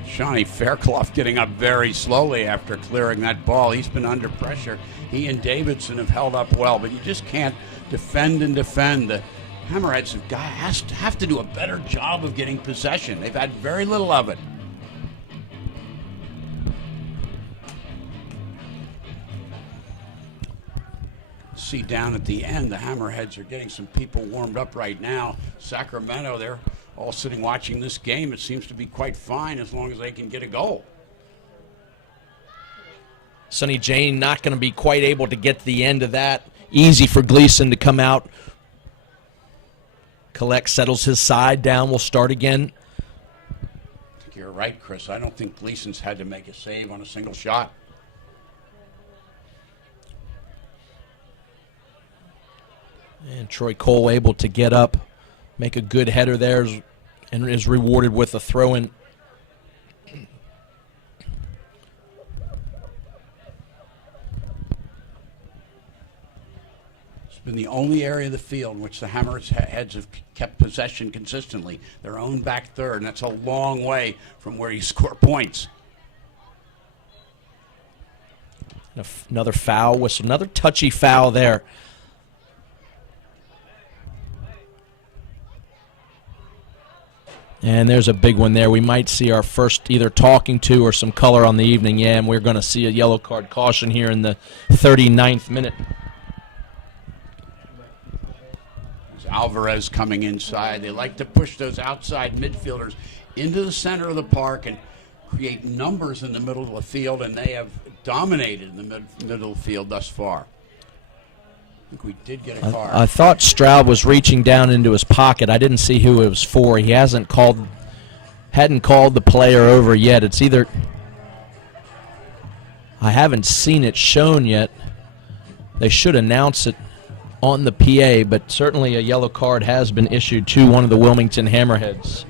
Shawnee Fairclough getting up very slowly after clearing that ball. He's been under pressure. He and Davidson have held up well, but you just can't defend and defend. The Hammerheads have to do a better job of getting possession. They've had very little of it. See down at the end, the Hammerheads are getting some people warmed up right now. Sacramento, they're all sitting watching this game. It seems to be quite fine as long as they can get a goal. Sonny Jane not going to be quite able to get to the end of that. Easy for Gleason to come out. Collect, settles his side down. We'll start again. I think you're right, Chris. I don't think Gleason's had to make a save on a single shot. And Troy Cole able to get up, make a good header there, and is rewarded with a throw-in. It's been the only area of the field in which the Hammerheads have kept possession consistently, their own back third, and that's a long way from where you score points. Another foul whistle, another touchy foul there. And there's a big one there. We might see our first either talking to or some color on the evening. Yeah, and we're going to see a yellow card caution here in the 39th minute. There's Alvarez coming inside. They like to push those outside midfielders into the center of the park and create numbers in the middle of the field, and they have dominated in the middle of the field thus far. I think we did get a card. I thought Stroud was reaching down into his pocket. I didn't see who it was for. He hadn't called the player over yet. It's either, I haven't seen it shown yet. They should announce it on the PA, but certainly a yellow card has been issued to one of the Wilmington Hammerheads.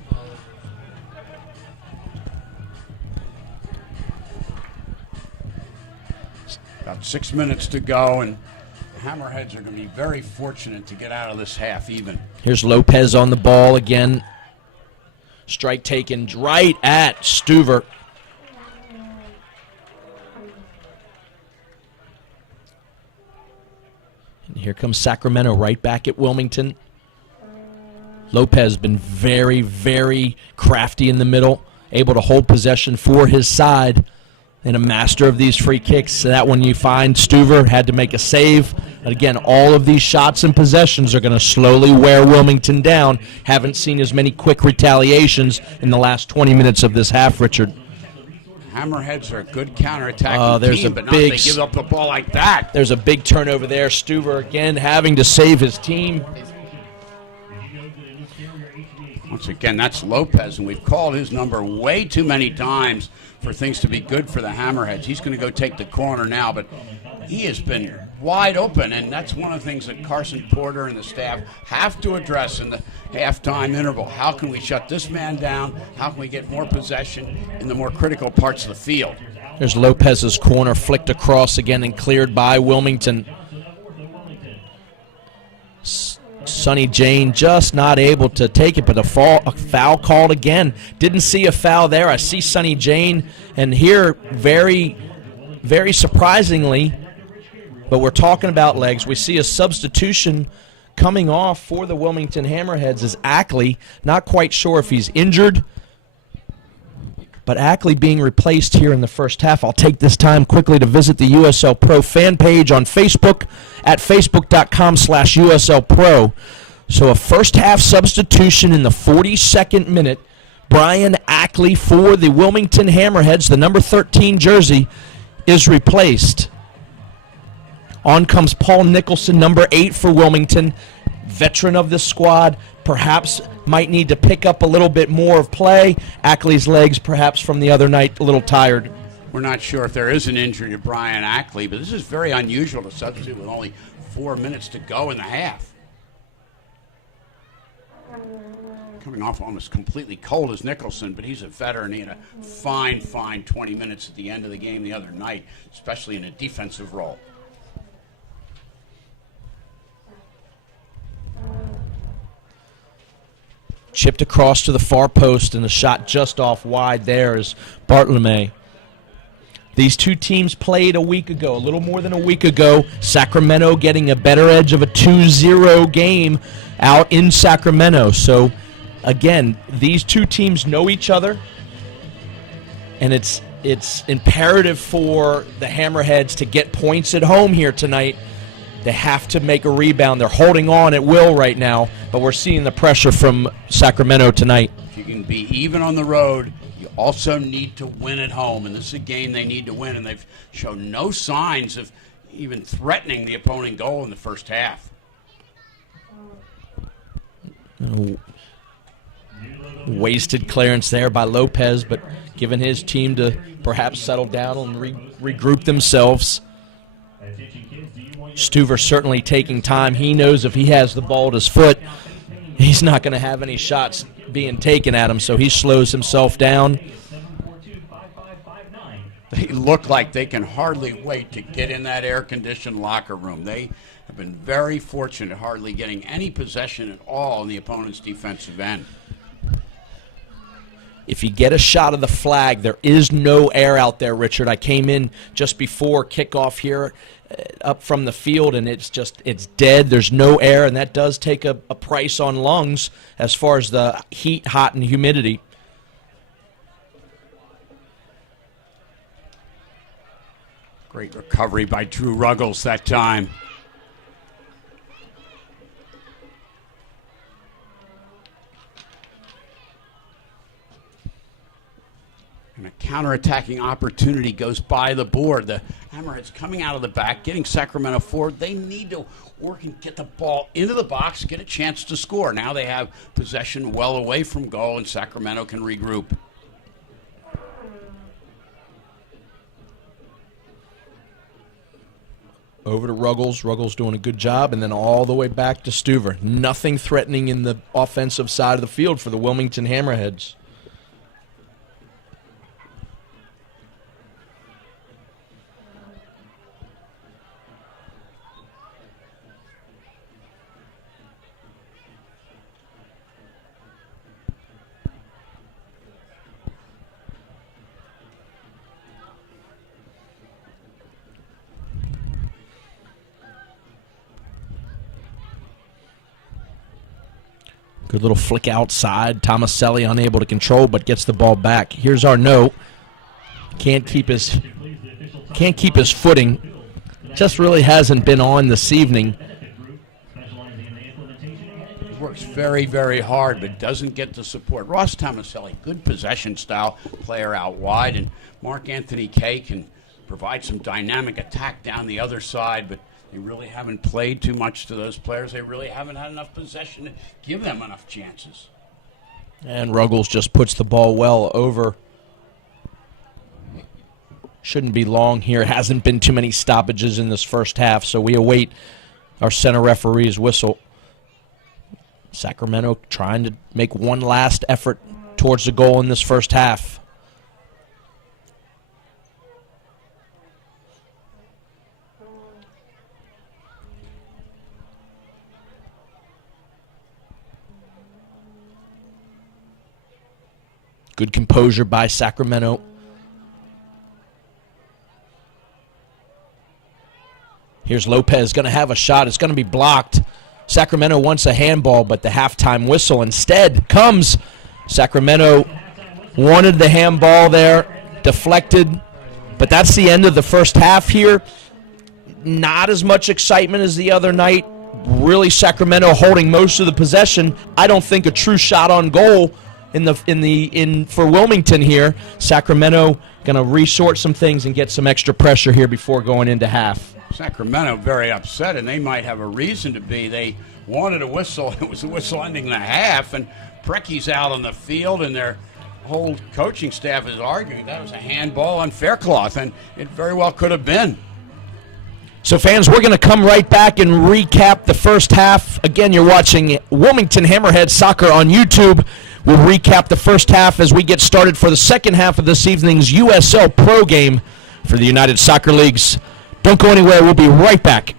About 6 minutes to go, and Hammerheads are going to be very fortunate to get out of this half even. Here's Lopez on the ball again. Strike taken right at Stuver. And here comes Sacramento right back at Wilmington. Lopez been very, very crafty in the middle, able to hold possession for his side. And a master of these free kicks. So that one you find Stuver had to make a save. And again, all of these shots and possessions are going to slowly wear Wilmington down. Haven't seen as many quick retaliations in the last 20 minutes of this half, Richard. Hammerheads are a good counterattacking team, but not if they give up the ball like that. There's a big turnover there. Stuver again having to save his team. Once again, that's Lopez, and we've called his number way too many times for things to be good for the Hammerheads. He's going to go take the corner now, but he has been wide open, and that's one of the things that Carson Porter and the staff have to address in the halftime interval. How can we shut this man down? How can we get more possession in the more critical parts of the field? There's Lopez's corner flicked across again and cleared by Wilmington. Sonny Jane just not able to take it, but a foul called again. Didn't see a foul there. I see Sonny Jane, and here very, very surprisingly, but we're talking about legs, we see a substitution coming off for the Wilmington Hammerheads is Ackley. Not quite sure if he's injured, but Ackley being replaced here in the first half. I'll take this time quickly to visit the USL Pro fan page on Facebook at facebook.com/USL Pro. So a first half substitution in the 42nd minute. Brian Ackley for the Wilmington Hammerheads, the number 13 jersey, is replaced. On comes Paul Nicholson, number 8 for Wilmington, veteran of the squad, perhaps might need to pick up a little bit more of play. Ackley's legs, perhaps from the other night, a little tired. We're not sure if there is an injury to Brian Ackley, but this is very unusual to substitute with only 4 minutes to go in the half. Coming off almost completely cold as Nicholson, but he's a veteran. He had a fine 20 minutes at the end of the game the other night, especially in a defensive role. Chipped across to the far post, and a shot just off wide there is Bartolome. These two teams played a week ago, a little more than a week ago. Sacramento getting a better edge of a 2-0 game out in Sacramento. So, again, these two teams know each other, and it's imperative for the Hammerheads to get points at home here tonight. They have to make a rebound. They're holding on at will right now, but we're seeing the pressure from Sacramento tonight. If you can be even on the road, you also need to win at home, and this is a game they need to win, and they've shown no signs of even threatening the opponent goal in the first half. Wasted clearance there by Lopez, but giving his team to perhaps settle down and regroup themselves. Stuver certainly taking time. He knows if he has the ball at his foot, he's not going to have any shots being taken at him, so he slows himself down. They look like they can hardly wait to get in that air-conditioned locker room. They have been very fortunate, hardly getting any possession at all in the opponent's defensive end. If you get a shot of the flag, there is no air out there, Richard. I came in just before kickoff here up from the field, and it's dead. There's no air, and that does take a price on lungs as far as the heat, hot, and humidity. Great recovery by Drew Ruggles that time. And a counterattacking opportunity goes by the board. The Hammerheads coming out of the back, getting Sacramento forward. They need to work and get the ball into the box, get a chance to score. Now they have possession well away from goal, and Sacramento can regroup. Over to Ruggles. Ruggles doing a good job, and then all the way back to Stuver. Nothing threatening in the offensive side of the field for the Wilmington Hammerheads. Good little flick outside. Tomaselli unable to control, but gets the ball back. Here's Arnault. Can't keep his footing. Just really hasn't been on this evening. Works very, very hard, but doesn't get the support. Ross Tomaselli, good possession style player out wide, and Mark Anthony Kay can provide some dynamic attack down the other side, but they really haven't played too much to those players. They really haven't had enough possession to give them enough chances. And Ruggles just puts the ball well over. Shouldn't be long here. Hasn't been too many stoppages in this first half, so we await our center referee's whistle. Sacramento trying to make one last effort towards the goal in this first half. Good composure by Sacramento. Here's Lopez, going to have a shot. It's going to be blocked. Sacramento wants a handball, but the halftime whistle instead comes. Sacramento wanted the handball there, deflected, but that's the end of the first half here. Not as much excitement as the other night. Really, Sacramento holding most of the possession. I don't think a true shot on goal for Wilmington here. Sacramento going to resort some things and get some extra pressure here before going into half. Sacramento very upset, and they might have a reason to be. They wanted a whistle. It was a whistle ending the half, and Precky's out on the field, and their whole coaching staff is arguing that was a handball on Faircloth, and it very well could have been. So, fans, we're going to come right back and recap the first half. Again, you're watching Wilmington Hammerheads Soccer on YouTube. We'll recap the first half as we get started for the second half of this evening's USL Pro game for the United Soccer Leagues. Don't go anywhere. We'll be right back.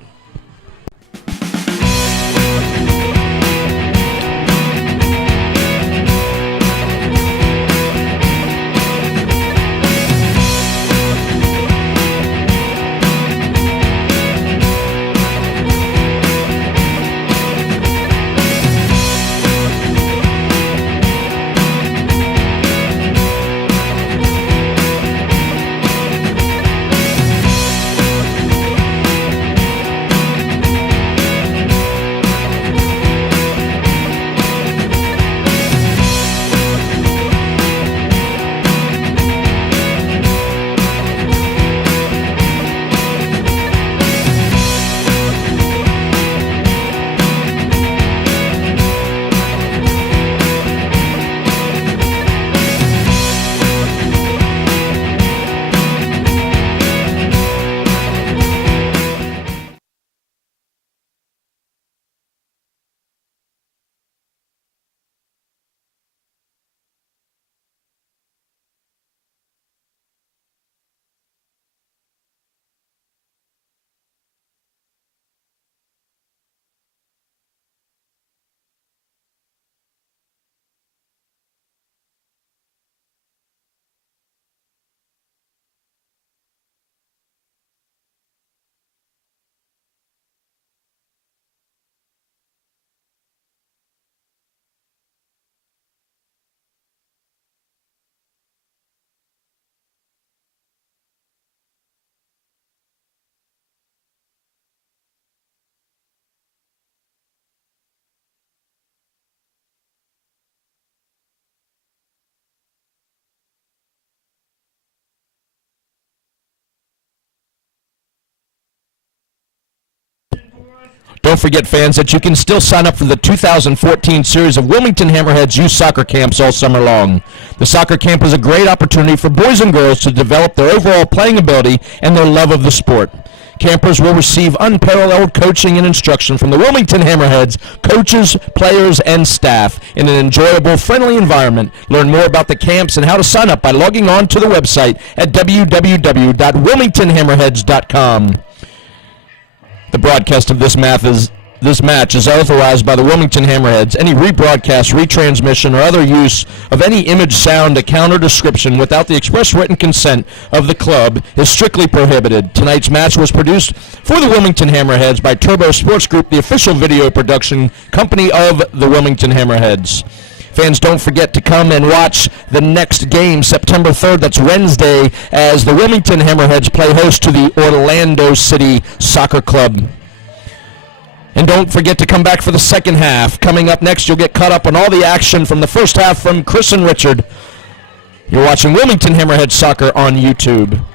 don't forget, fans, that you can still sign up for the 2014 series of Wilmington Hammerheads youth soccer camps all summer long. The soccer camp is a great opportunity for boys and girls to develop their overall playing ability and their love of the sport. Campers will receive unparalleled coaching and instruction from the Wilmington Hammerheads, coaches, players, and staff in an enjoyable, friendly environment. Learn more about the camps and how to sign up by logging on to the website at www.wilmingtonhammerheads.com. The broadcast of this match is authorized by the Wilmington Hammerheads. Any rebroadcast, retransmission, or other use of any image, sound, account, or description without the express written consent of the club is strictly prohibited. Tonight's match was produced for the Wilmington Hammerheads by Turbo Sports Group, the official video production company of the Wilmington Hammerheads. Fans, don't forget to come and watch the next game, September 3rd. That's Wednesday, as the Wilmington Hammerheads play host to the Orlando City Soccer Club. And don't forget to come back for the second half. Coming up next, you'll get caught up on all the action from the first half from Chris and Richard. You're watching Wilmington Hammerheads Soccer on YouTube.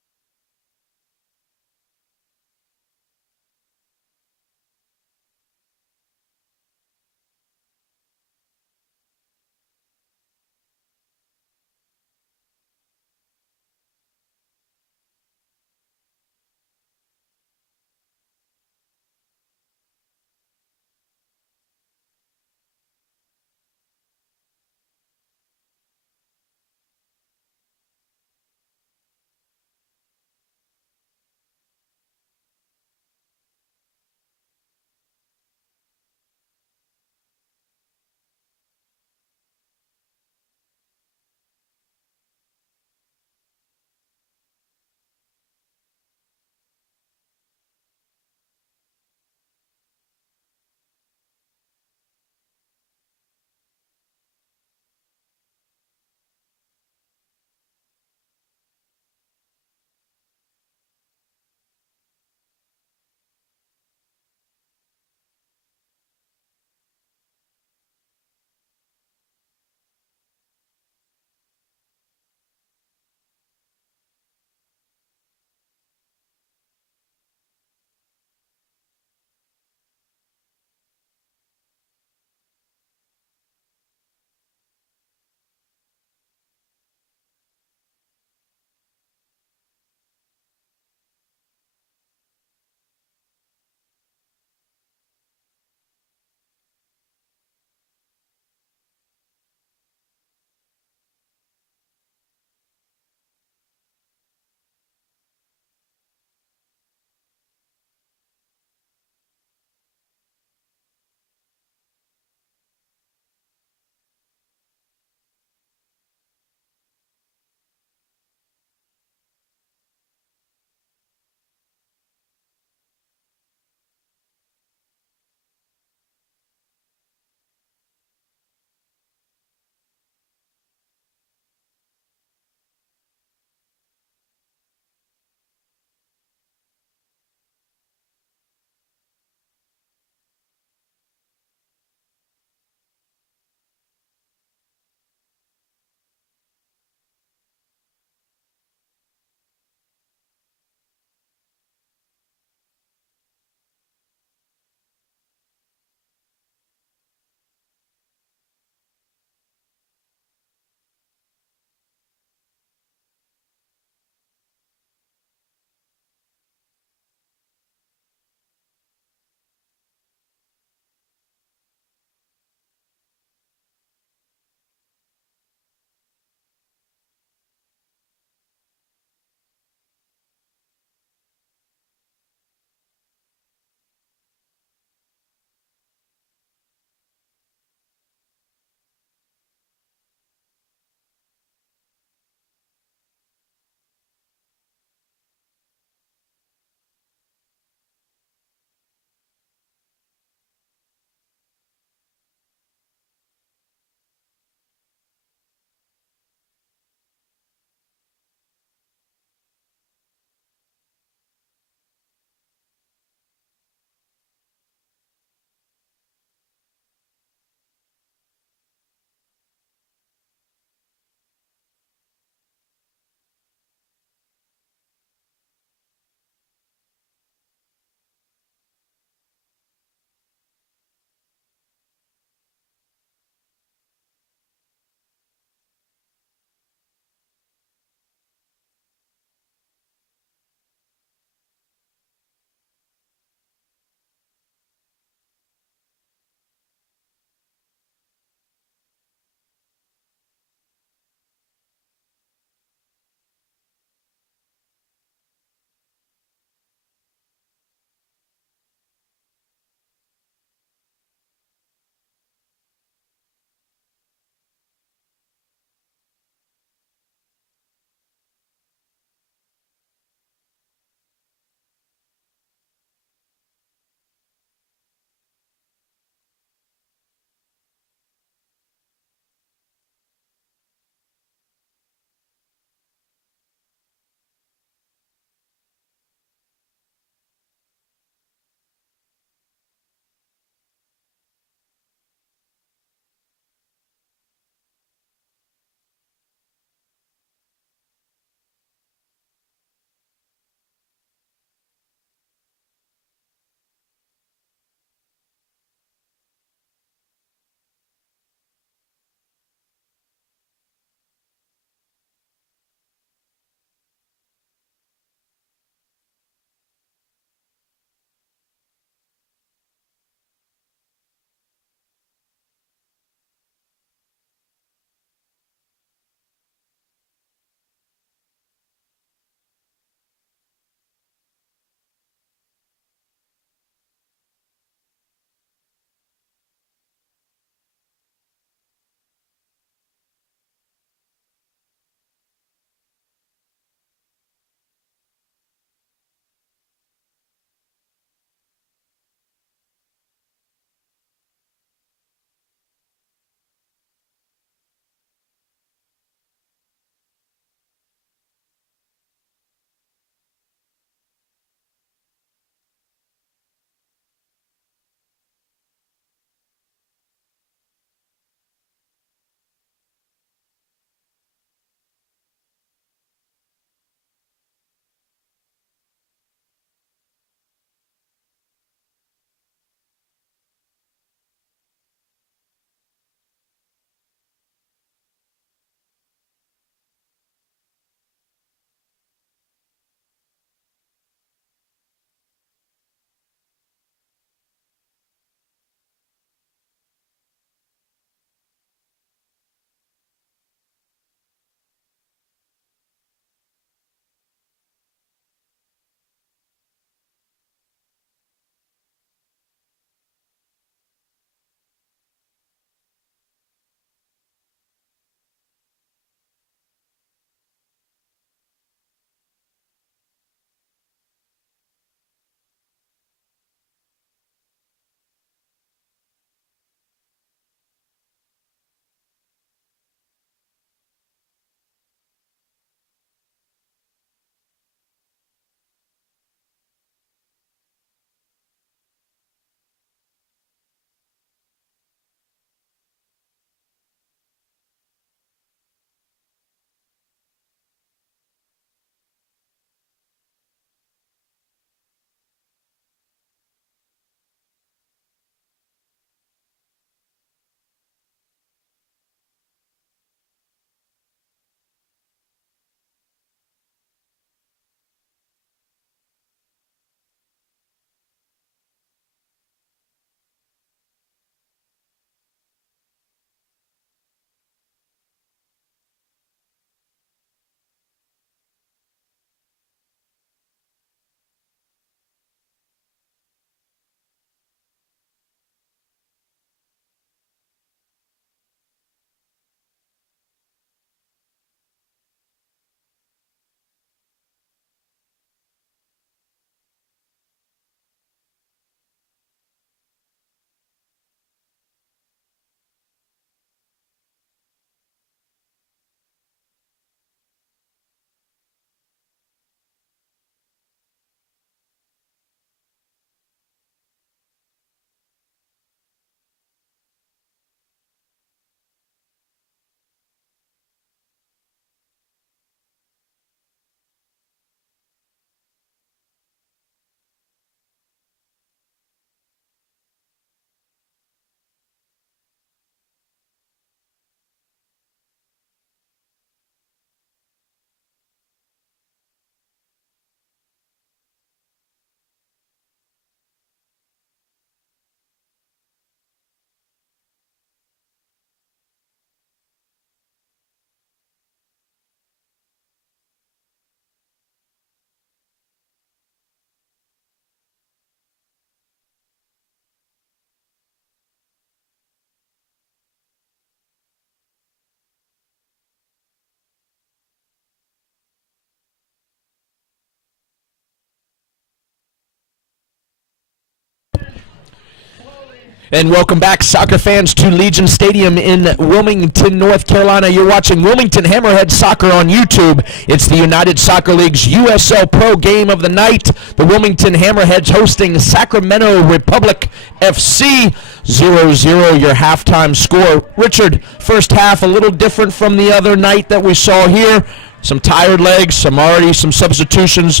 And welcome back, soccer fans, to Legion Stadium in Wilmington, North Carolina. You're watching Wilmington Hammerheads Soccer on YouTube. It's the United Soccer League's USL Pro game of the night. The Wilmington Hammerheads hosting Sacramento Republic FC. 0-0 your halftime score. Richard, first half a little different from the other night that we saw here. Some tired legs, some substitutions.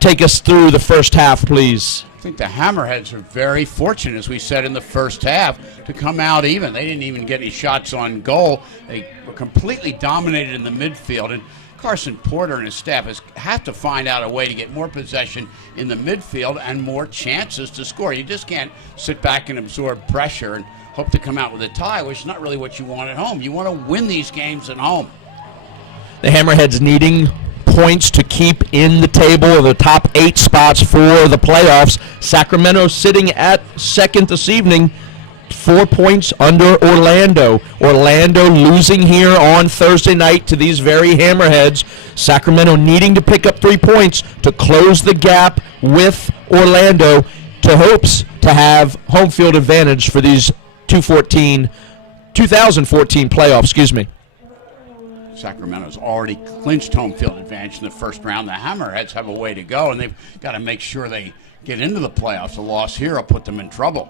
Take us through the first half, please. I think the Hammerheads are very fortunate, as we said in the first half, to come out even. They didn't even get any shots on goal. They were completely dominated in the midfield, and Carson Porter and his staff have to find out a way to get more possession in the midfield and more chances to score. You just can't sit back and absorb pressure and hope to come out with a tie, which is not really what you want at home. You want to win these games at home. The Hammerheads needing points to keep in the table of the top 8 spots for the playoffs. Sacramento sitting at second this evening, 4 points under Orlando. Orlando losing here on Thursday night to these very Hammerheads. Sacramento needing to pick up 3 points to close the gap with Orlando to hopes to have home field advantage for these 2014 playoffs, Sacramento's already clinched home field advantage in the first round. The Hammerheads have a way to go, and they've got to make sure they get into the playoffs. A loss here will put them in trouble.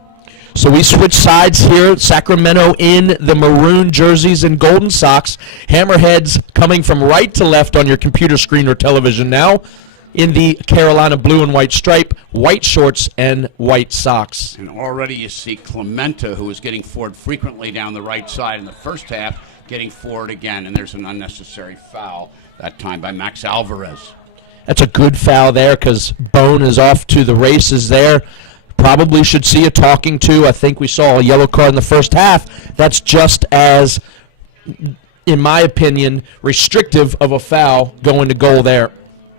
So we switch sides here. Sacramento in the maroon jerseys and golden socks. Hammerheads coming from right to left on your computer screen or television now in the Carolina blue and white stripe, white shorts, and white socks. And already you see Clementa, who was getting forward frequently down the right side in the first half, getting forward again, and there's an unnecessary foul that time by Max Alvarez. That's a good foul there because Bone is off to the races there. Probably should see a talking to. I think we saw a yellow card in the first half. That's just as, in my opinion, restrictive of a foul going to goal there.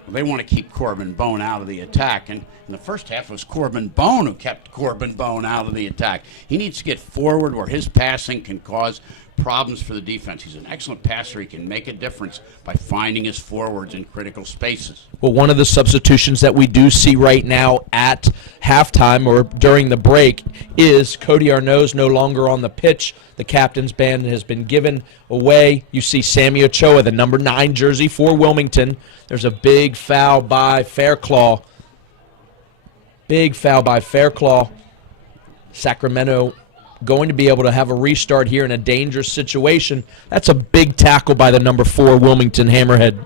Well, they want to keep Corbin Bone out of the attack, and in the first half it was Corbin Bone who kept Corbin Bone out of the attack. He needs to get forward where his passing can cause problems for the defense. He's an excellent passer. He can make a difference by finding his forwards in critical spaces. Well, one of the substitutions that we do see right now at halftime or during the break is Cody Arnaud's no longer on the pitch. The captain's band has been given away. You see Sammy Ochoa, the number 9 jersey for Wilmington. There's a big foul by Fairclough. Big foul by Fairclough. Sacramento going to be able to have a restart here in a dangerous situation. That's a big tackle by the number 4 Wilmington Hammerhead.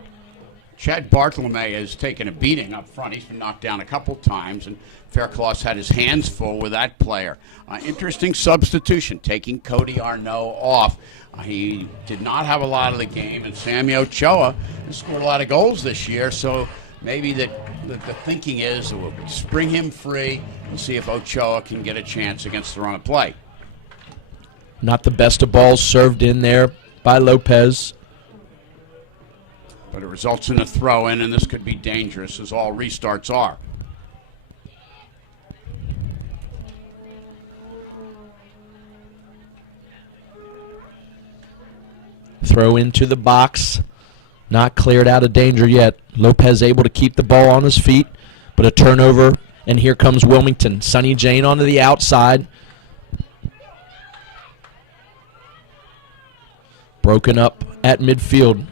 Chad Bartolome has taken a beating up front. He's been knocked down a couple times, and Fairclough's had his hands full with that player. Interesting substitution, taking Cody Arnaud off. He did not have a lot of the game, and Sammy Ochoa has scored a lot of goals this year, so maybe the thinking is we'll spring him free and see if Ochoa can get a chance against the run of play. Not the best of balls served in there by Lopez. But it results in a throw-in, and this could be dangerous, as all restarts are. Throw into the box. Not cleared out of danger yet. Lopez able to keep the ball on his feet, but a turnover, and here comes Wilmington. Sonny Jane onto the outside. Broken up at midfield.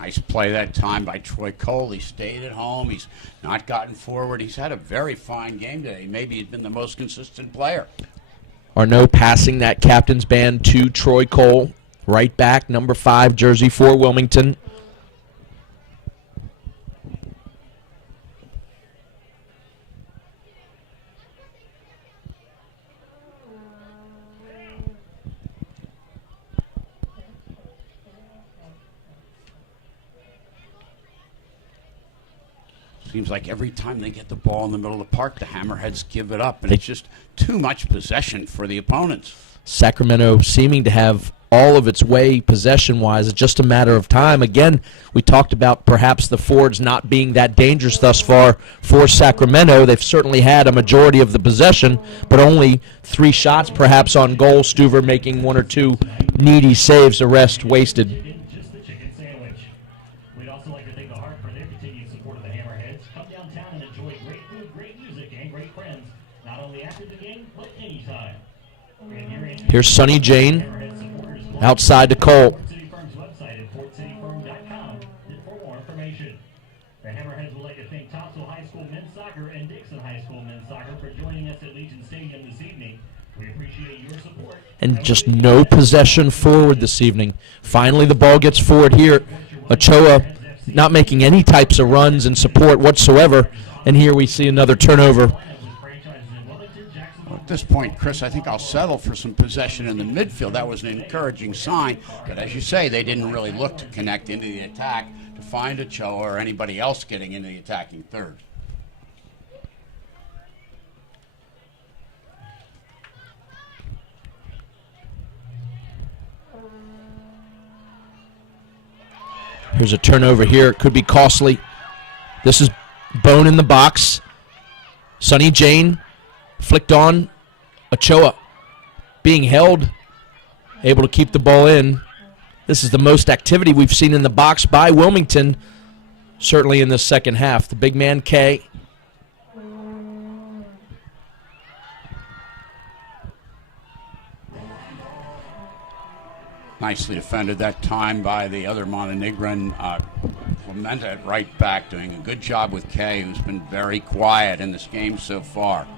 Nice play that time by Troy Cole. He stayed at home. He's not gotten forward. He's had a very fine game today. Maybe he's been the most consistent player. Arnaud passing that captain's band to Troy Cole. Right back, number 5 jersey for Wilmington. Seems like every time they get the ball in the middle of the park, the Hammerheads give it up, and it's just too much possession for the opponents. Sacramento seeming to have all of its way possession-wise. It's just a matter of time. Again, we talked about perhaps the Fords not being that dangerous thus far for Sacramento. They've certainly had a majority of the possession, but only 3 shots perhaps on goal. Stuver making 1 or 2 needy saves, the rest wasted. Just the chicken sandwich. We'd also like to thank the Heart for their continued support of the Hammerheads. Come downtown and enjoy great food, great music, and great friends, not only after the game, but anytime. Here's Sonny Jane outside to Cole. Fort City Firm's website at fortcityfirm.com for more information. The Hammerheads would like to thank Topsail High School men's soccer and Dixon High School men's soccer for joining us at Legion Stadium this evening. We appreciate your support. And just no possession forward this evening. Finally, the ball gets forward here. Ochoa not making any types of runs and support whatsoever. And here we see another turnover. At this point, Chris, I think I'll settle for some possession in the midfield. That was an encouraging sign. But as you say, they didn't really look to connect into the attack to find Ochoa or anybody else getting into the attacking third. Here's a turnover here. It could be costly. This is Bone in the box. Sonny Jane flicked on. Ochoa being held, able to keep the ball in. This is the most activity we've seen in the box by Wilmington, certainly in the second half. The big man, K. Nicely defended that time by the other Montenegrin, Clementa at right back, doing a good job with Kay, who's been very quiet in this game so far.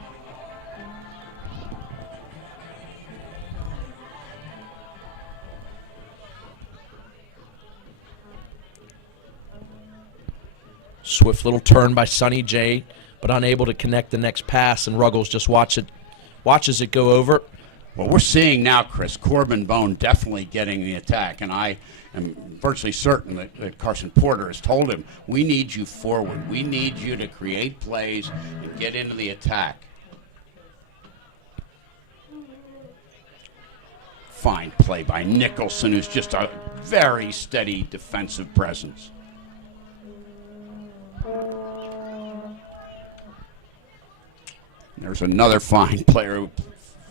Swift little turn by Sonny J, but unable to connect the next pass, and Ruggles just watches it go over. Well, we're seeing now, Chris, Corbin Bone definitely getting the attack, and I am virtually certain that Carson Porter has told him, we need you forward. We need you to create plays and get into the attack. Fine play by Nicholson, who's just a very steady defensive presence. There's another fine player who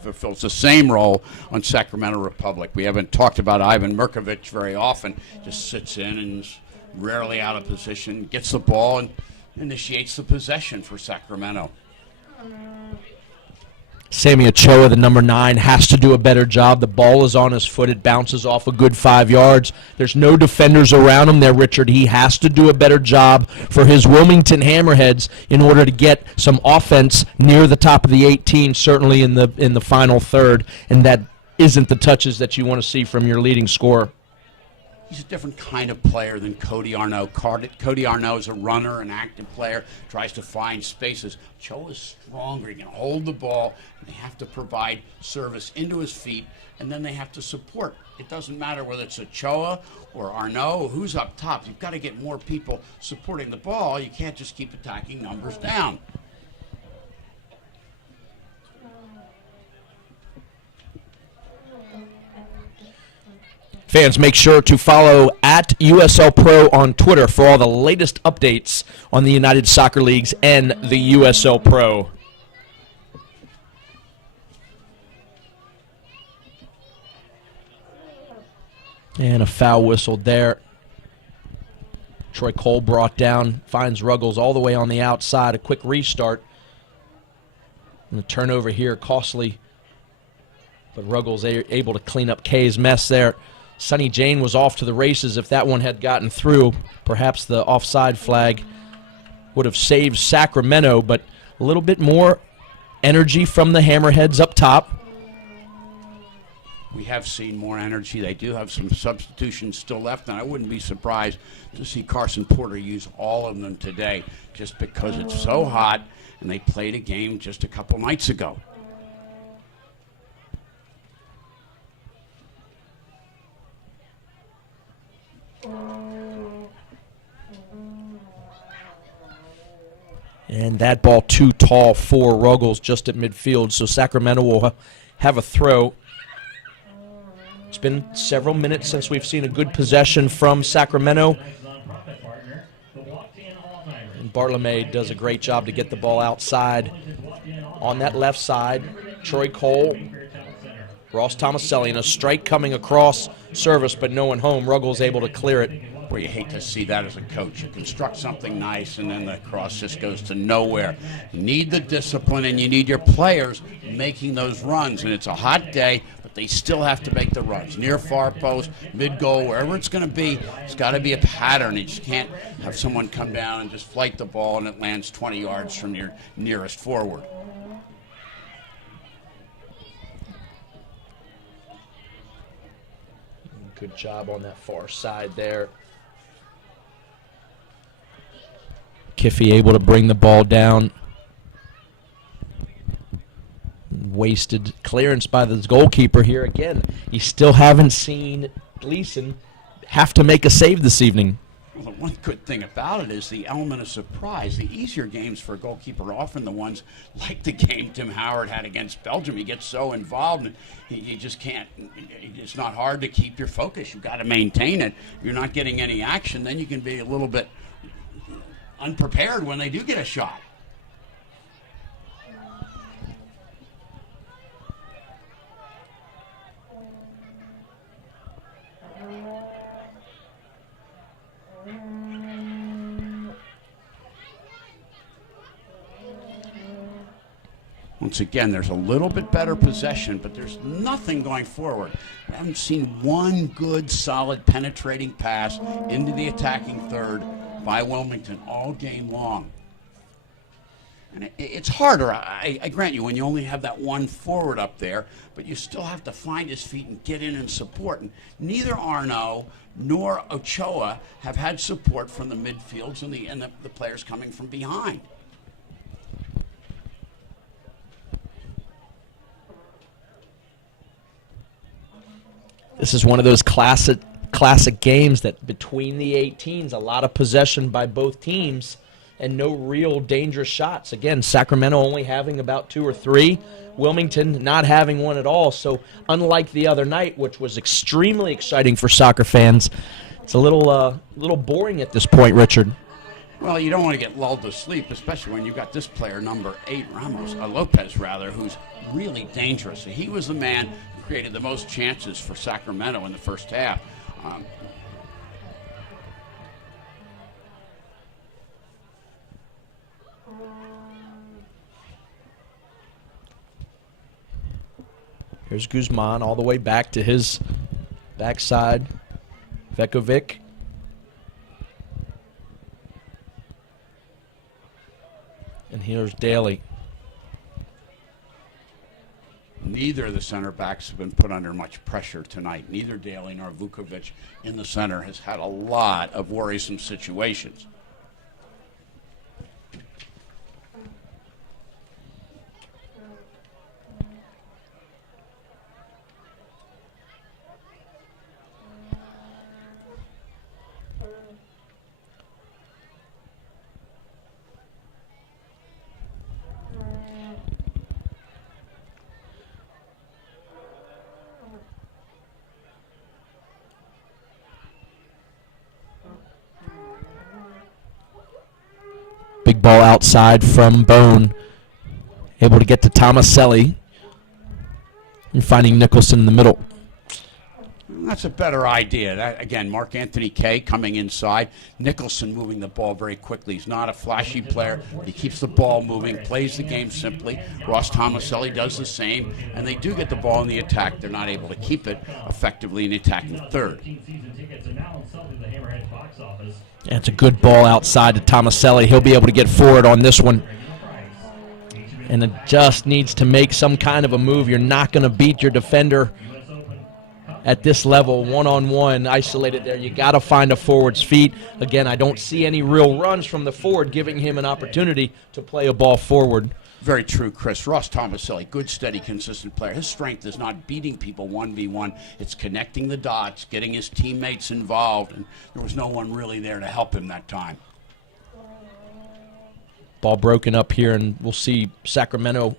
fulfills the same role on Sacramento Republic. We haven't talked about Ivan Mirkovic very often. Just sits in and is rarely out of position, gets the ball and initiates the possession for Sacramento. Sammy Ochoa, the number 9, has to do a better job. The ball is on his foot. It bounces off a good 5 yards. There's no defenders around him there, Richard. He has to do a better job for his Wilmington Hammerheads in order to get some offense near the top of the 18, certainly in the final third, and that isn't the touches that you want to see from your leading scorer. He's a different kind of player than Cody Arnaud. Cody Arnaud is a runner, an active player, tries to find spaces. Ochoa is stronger. He can hold the ball, and they have to provide service into his feet, and then they have to support. It doesn't matter whether it's Ochoa or Arnaud or who's up top. You've got to get more people supporting the ball. You can't just keep attacking numbers down. Fans, make sure to follow at USL Pro on Twitter for all the latest updates on the United Soccer Leagues and the USL Pro. And a foul whistled there. Troy Cole brought down, finds Ruggles all the way on the outside. A quick restart. And the turnover here, costly. But Ruggles able to clean up Kay's mess there. Sonny Jane was off to the races. If that one had gotten through, perhaps the offside flag would have saved Sacramento, but a little bit more energy from the Hammerheads up top. We have seen more energy. They do have some substitutions still left, and I wouldn't be surprised to see Carson Porter use all of them today just because it's so hot, and they played a game just a couple nights ago. And that ball too tall for Ruggles just at midfield, so Sacramento will have a throw. It's been several minutes since we've seen a good possession from Sacramento. And Bartolome does a great job to get the ball outside. On that left side, Troy Cole, Ross Tomaselli, and a strike coming across service, but no one home. Ruggles able to clear it. Where you hate to see that as a coach. You construct something nice, and then the cross just goes to nowhere. You need the discipline, and you need your players making those runs. And it's a hot day, but they still have to make the runs. Near far post, mid-goal, wherever it's going to be, it's got to be a pattern. You just can't have someone come down and just flight the ball, and it lands 20 yards from your nearest forward. Good job on that far side there. Kiffey able to bring the ball down. Wasted clearance by the goalkeeper here again. You still haven't seen Gleason have to make a save this evening. Well, the one good thing about it is the element of surprise. The easier games for a goalkeeper are often the ones like the game Tim Howard had against Belgium. He gets so involved, and you just can't. It's not hard to keep your focus. You've got to maintain it. If you're not getting any action, then you can be a little bit unprepared when they do get a shot. Once again, there's a little bit better possession, but there's nothing going forward. We haven't seen one good, solid, penetrating pass into the attacking third by Wilmington all game long. And it's harder, I grant you, when you only have that one forward up there, but you still have to find his feet and get in and support. And neither Arnaud nor Ochoa have had support from the midfields and the players coming from behind. This is one of those classic games that between the 18s, a lot of possession by both teams and no real dangerous shots. Again, Sacramento only having about 2 or 3, Wilmington not having one at all. So unlike the other night, which was extremely exciting for soccer fans, it's a little boring at this point, Richard. Well, you don't want to get lulled to sleep, especially when you've got this player, number 8, Lopez, who's really dangerous. He was the man who created the most chances for Sacramento in the first half. Here's Guzman all the way back to his backside. Vekovic. And here's Daly. Neither of the center backs have been put under much pressure tonight. Neither Daly nor Vukovic in the center has had a lot of worrisome situations. Big ball outside from Bone. Able to get to Tomaselli. And finding Nicholson in the middle. That's a better idea. Again, Mark Anthony Kay coming inside. Nicholson moving the ball very quickly. He's not a flashy player. He keeps the ball moving, plays the game simply. Ross Tomaselli does the same, and they do get the ball in the attack. They're not able to keep it effectively in the attacking third. Yeah, it's a good ball outside to Tomaselli. He'll be able to get forward on this one. And it just needs to make some kind of a move. You're not going to beat your defender at this level, one-on-one, isolated there. You got to find a forward's feet. Again, I don't see any real runs from the forward giving him an opportunity to play a ball forward. Very true, Chris. Ross Tomaselli, good, steady, consistent player. His strength is not beating people 1v1. It's connecting the dots, getting his teammates involved, and there was no one really there to help him that time. Ball broken up here, and we'll see Sacramento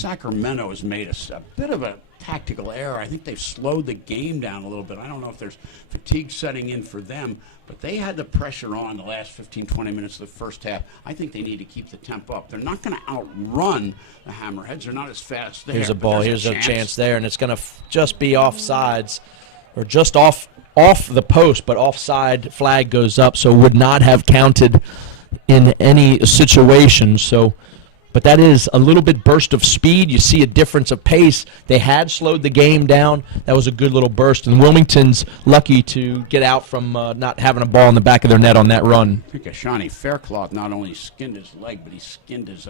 Sacramento has made a bit of a tactical error. I think they've slowed the game down a little bit. I don't know if there's fatigue setting in for them, but they had the pressure on the last 15, 20 minutes of the first half. I think they need to keep the tempo up. They're not going to outrun the Hammerheads. They're not as fast there. Here's a ball. Here's a chance there, and it's going to just be offsides, or just off the post, but offside flag goes up, so would not have counted in any situation. So, but that is a little bit burst of speed. You see a difference of pace. They had slowed the game down. That was a good little burst, and Wilmington's lucky to get out from not having a ball in the back of their net on that run. I think Ashani Faircloth not only skinned his leg, but he skinned his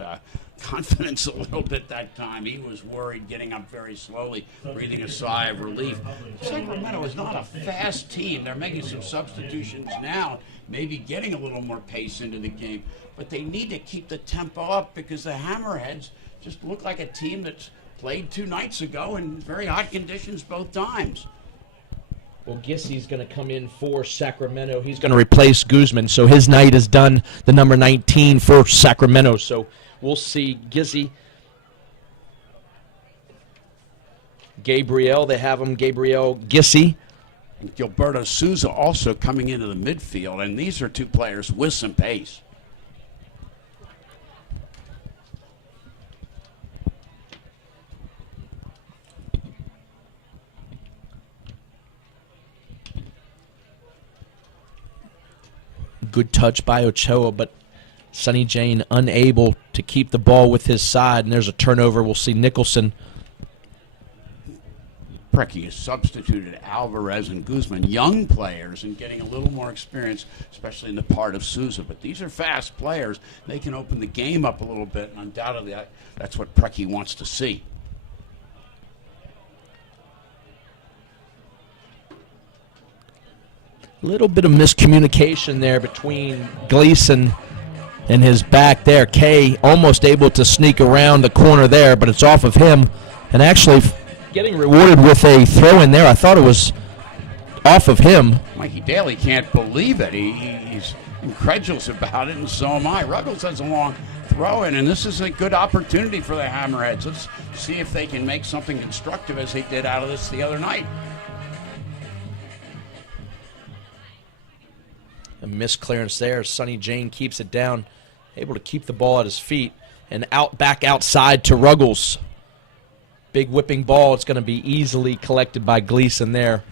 confidence a little bit that time. He was worried, getting up very slowly, breathing a sigh of relief. Sacramento is not a fast team. They're making some substitutions now, maybe getting a little more pace into the game. But they need to keep the tempo up because the Hammerheads just look like a team that's played 2 nights ago in very hot conditions both times. Well, Gissy's going to come in for Sacramento. He's going to replace Guzman, so his night is done, the number 19 for Sacramento. So we'll see Gissy. Gabriel, they have him, Gabriel Gissy. And Gilberto Souza also coming into the midfield, and these are 2 players with some pace. Good touch by Ochoa, but Sonny Jane unable to keep the ball with his side, and there's a turnover. We'll see Nicholson. Preki has substituted Alvarez and Guzman, young players, and getting a little more experience, especially in the part of Souza. But these are fast players. They can open the game up a little bit, and undoubtedly that's what Preki wants to see. A little bit of miscommunication there between Gleason and his back there. Kay almost able to sneak around the corner there, but it's off of him. And actually getting rewarded with a throw in there. I thought it was off of him. Mikey Daly can't believe it. He's incredulous about it, and so am I. Ruggles has a long throw in, and this is a good opportunity for the Hammerheads. Let's see if they can make something constructive as they did out of this the other night. A missed clearance there. Sonny Jane keeps it down, able to keep the ball at his feet, and back outside to Ruggles. Big whipping ball. It's going to be easily collected by Gleason there.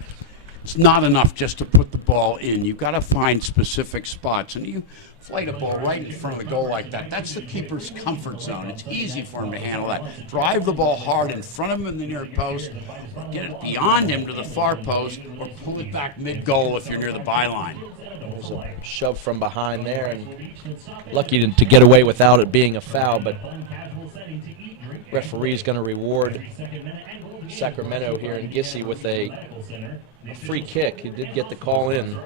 It's not enough just to put the ball in. You've got to find specific spots, and you flight a ball right in front of the goal like that. That's the keeper's comfort zone. It's easy for him to handle that. Drive the ball hard in front of him in the near post, get it beyond him to the far post, or pull it back mid-goal if you're near the byline. There's a shove from behind there, and lucky to get away without it being a foul, but referee's going to reward Sacramento here in Gissy with a free kick. He did get the call in.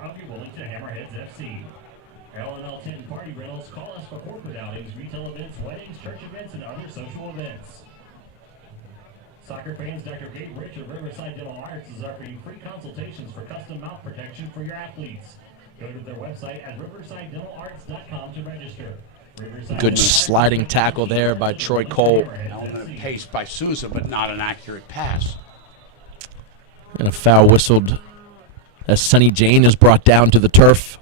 L&L Tent Party Rentals. Call us for corporate outings, retail events, weddings, church events, and other social events. Soccer fans, Dr. Gabe Rich of Riverside Dental Arts is offering free consultations for custom mouth protection for your athletes. Go to their website at riversideDentalArts.com to register. Good sliding tackle there by Troy Cole. Element of pace by Souza, but not an accurate pass. And a foul whistled as Sonny Jane is brought down to the turf.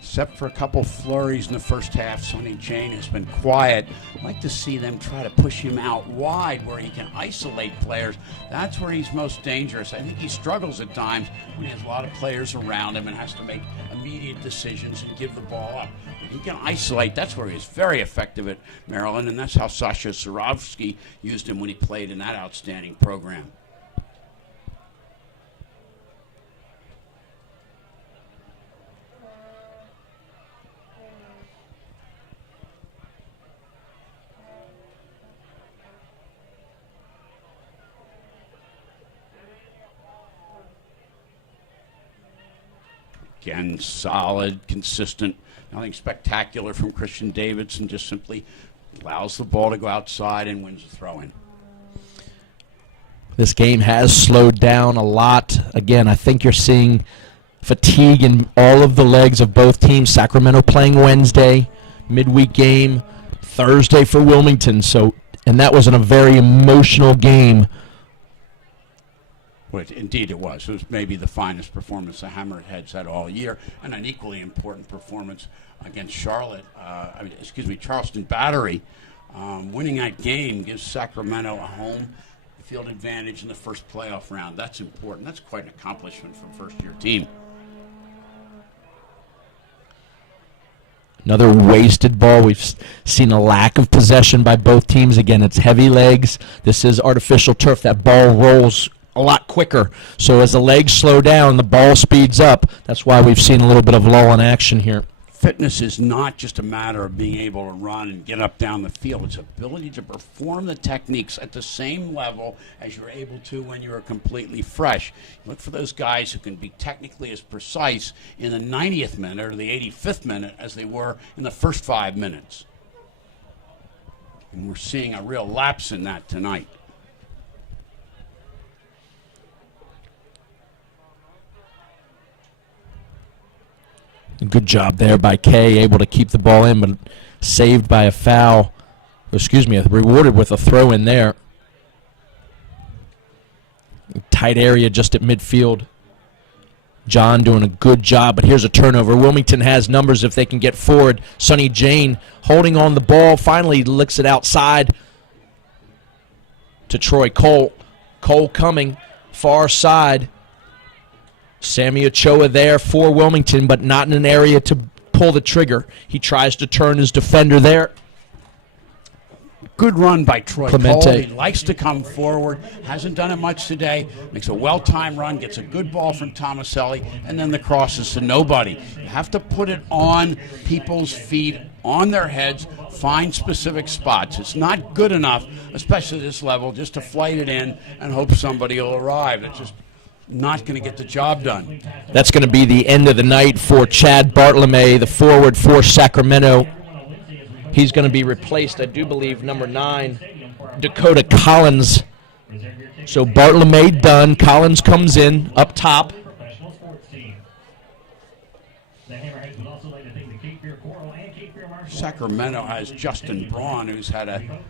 Except for a couple flurries in the first half, Sonny Jane has been quiet. I'd like to see them try to push him out wide where he can isolate players. That's where he's most dangerous. I think he struggles at times when he has a lot of players around him and has to make immediate decisions and give the ball up. But he can isolate. That's where he's very effective at Maryland, and that's how Sasha Surovsky used him when he played in that outstanding program. Again, solid, consistent, nothing spectacular from Christian Davidson, just simply allows the ball to go outside and wins the throw-in. This game has slowed down a lot. Again, I think you're seeing fatigue in all of the legs of both teams. Sacramento playing Wednesday, midweek game Thursday for Wilmington. So, and that was in a very emotional game. Well, indeed it was. It was maybe the finest performance the Hammerheads had all year, and an equally important performance against Charleston Battery. Winning that game gives Sacramento a home field advantage in the first playoff round. That's important. That's quite an accomplishment for a first-year team. Another wasted ball. We've seen a lack of possession by both teams. Again, it's heavy legs. This is artificial turf. That ball rolls a lot quicker. So as the legs slow down, the ball speeds up. That's why we've seen a little bit of lull in action here. Fitness is not just a matter of being able to run and get up down the field. It's ability to perform the techniques at the same level as you're able to when you're completely fresh. Look for those guys who can be technically as precise in the 90th minute or the 85th minute as they were in the first 5 minutes. And we're seeing a real lapse in that tonight. Good job there by Kay, able to keep the ball in, but saved by a foul. Rewarded with a throw in there. Tight area just at midfield. John doing a good job, but here's a turnover. Wilmington has numbers if they can get forward. Sonny Jane holding on the ball, finally licks it outside to Troy Cole. Cole coming, far side. Sammy Ochoa there for Wilmington, but not in an area to pull the trigger. He tries to turn his defender there. Good run by Troy Clemente. Cole. He likes to come forward. Hasn't done it much today. Makes a well-timed run, gets a good ball from Tomaselli, and then the crosses to nobody. You have to put it on people's feet, on their heads, find specific spots. It's not good enough, especially at this level, just to flight it in and hope somebody will arrive. It's just not going to get the job done. That's going to be the end of the night for Chad Bartolome, the forward for Sacramento. He's going to be replaced, I do believe, number 9, Dakota Collins. So Bartolome done. Collins comes in up top. Sacramento has Justin Braun, who's had a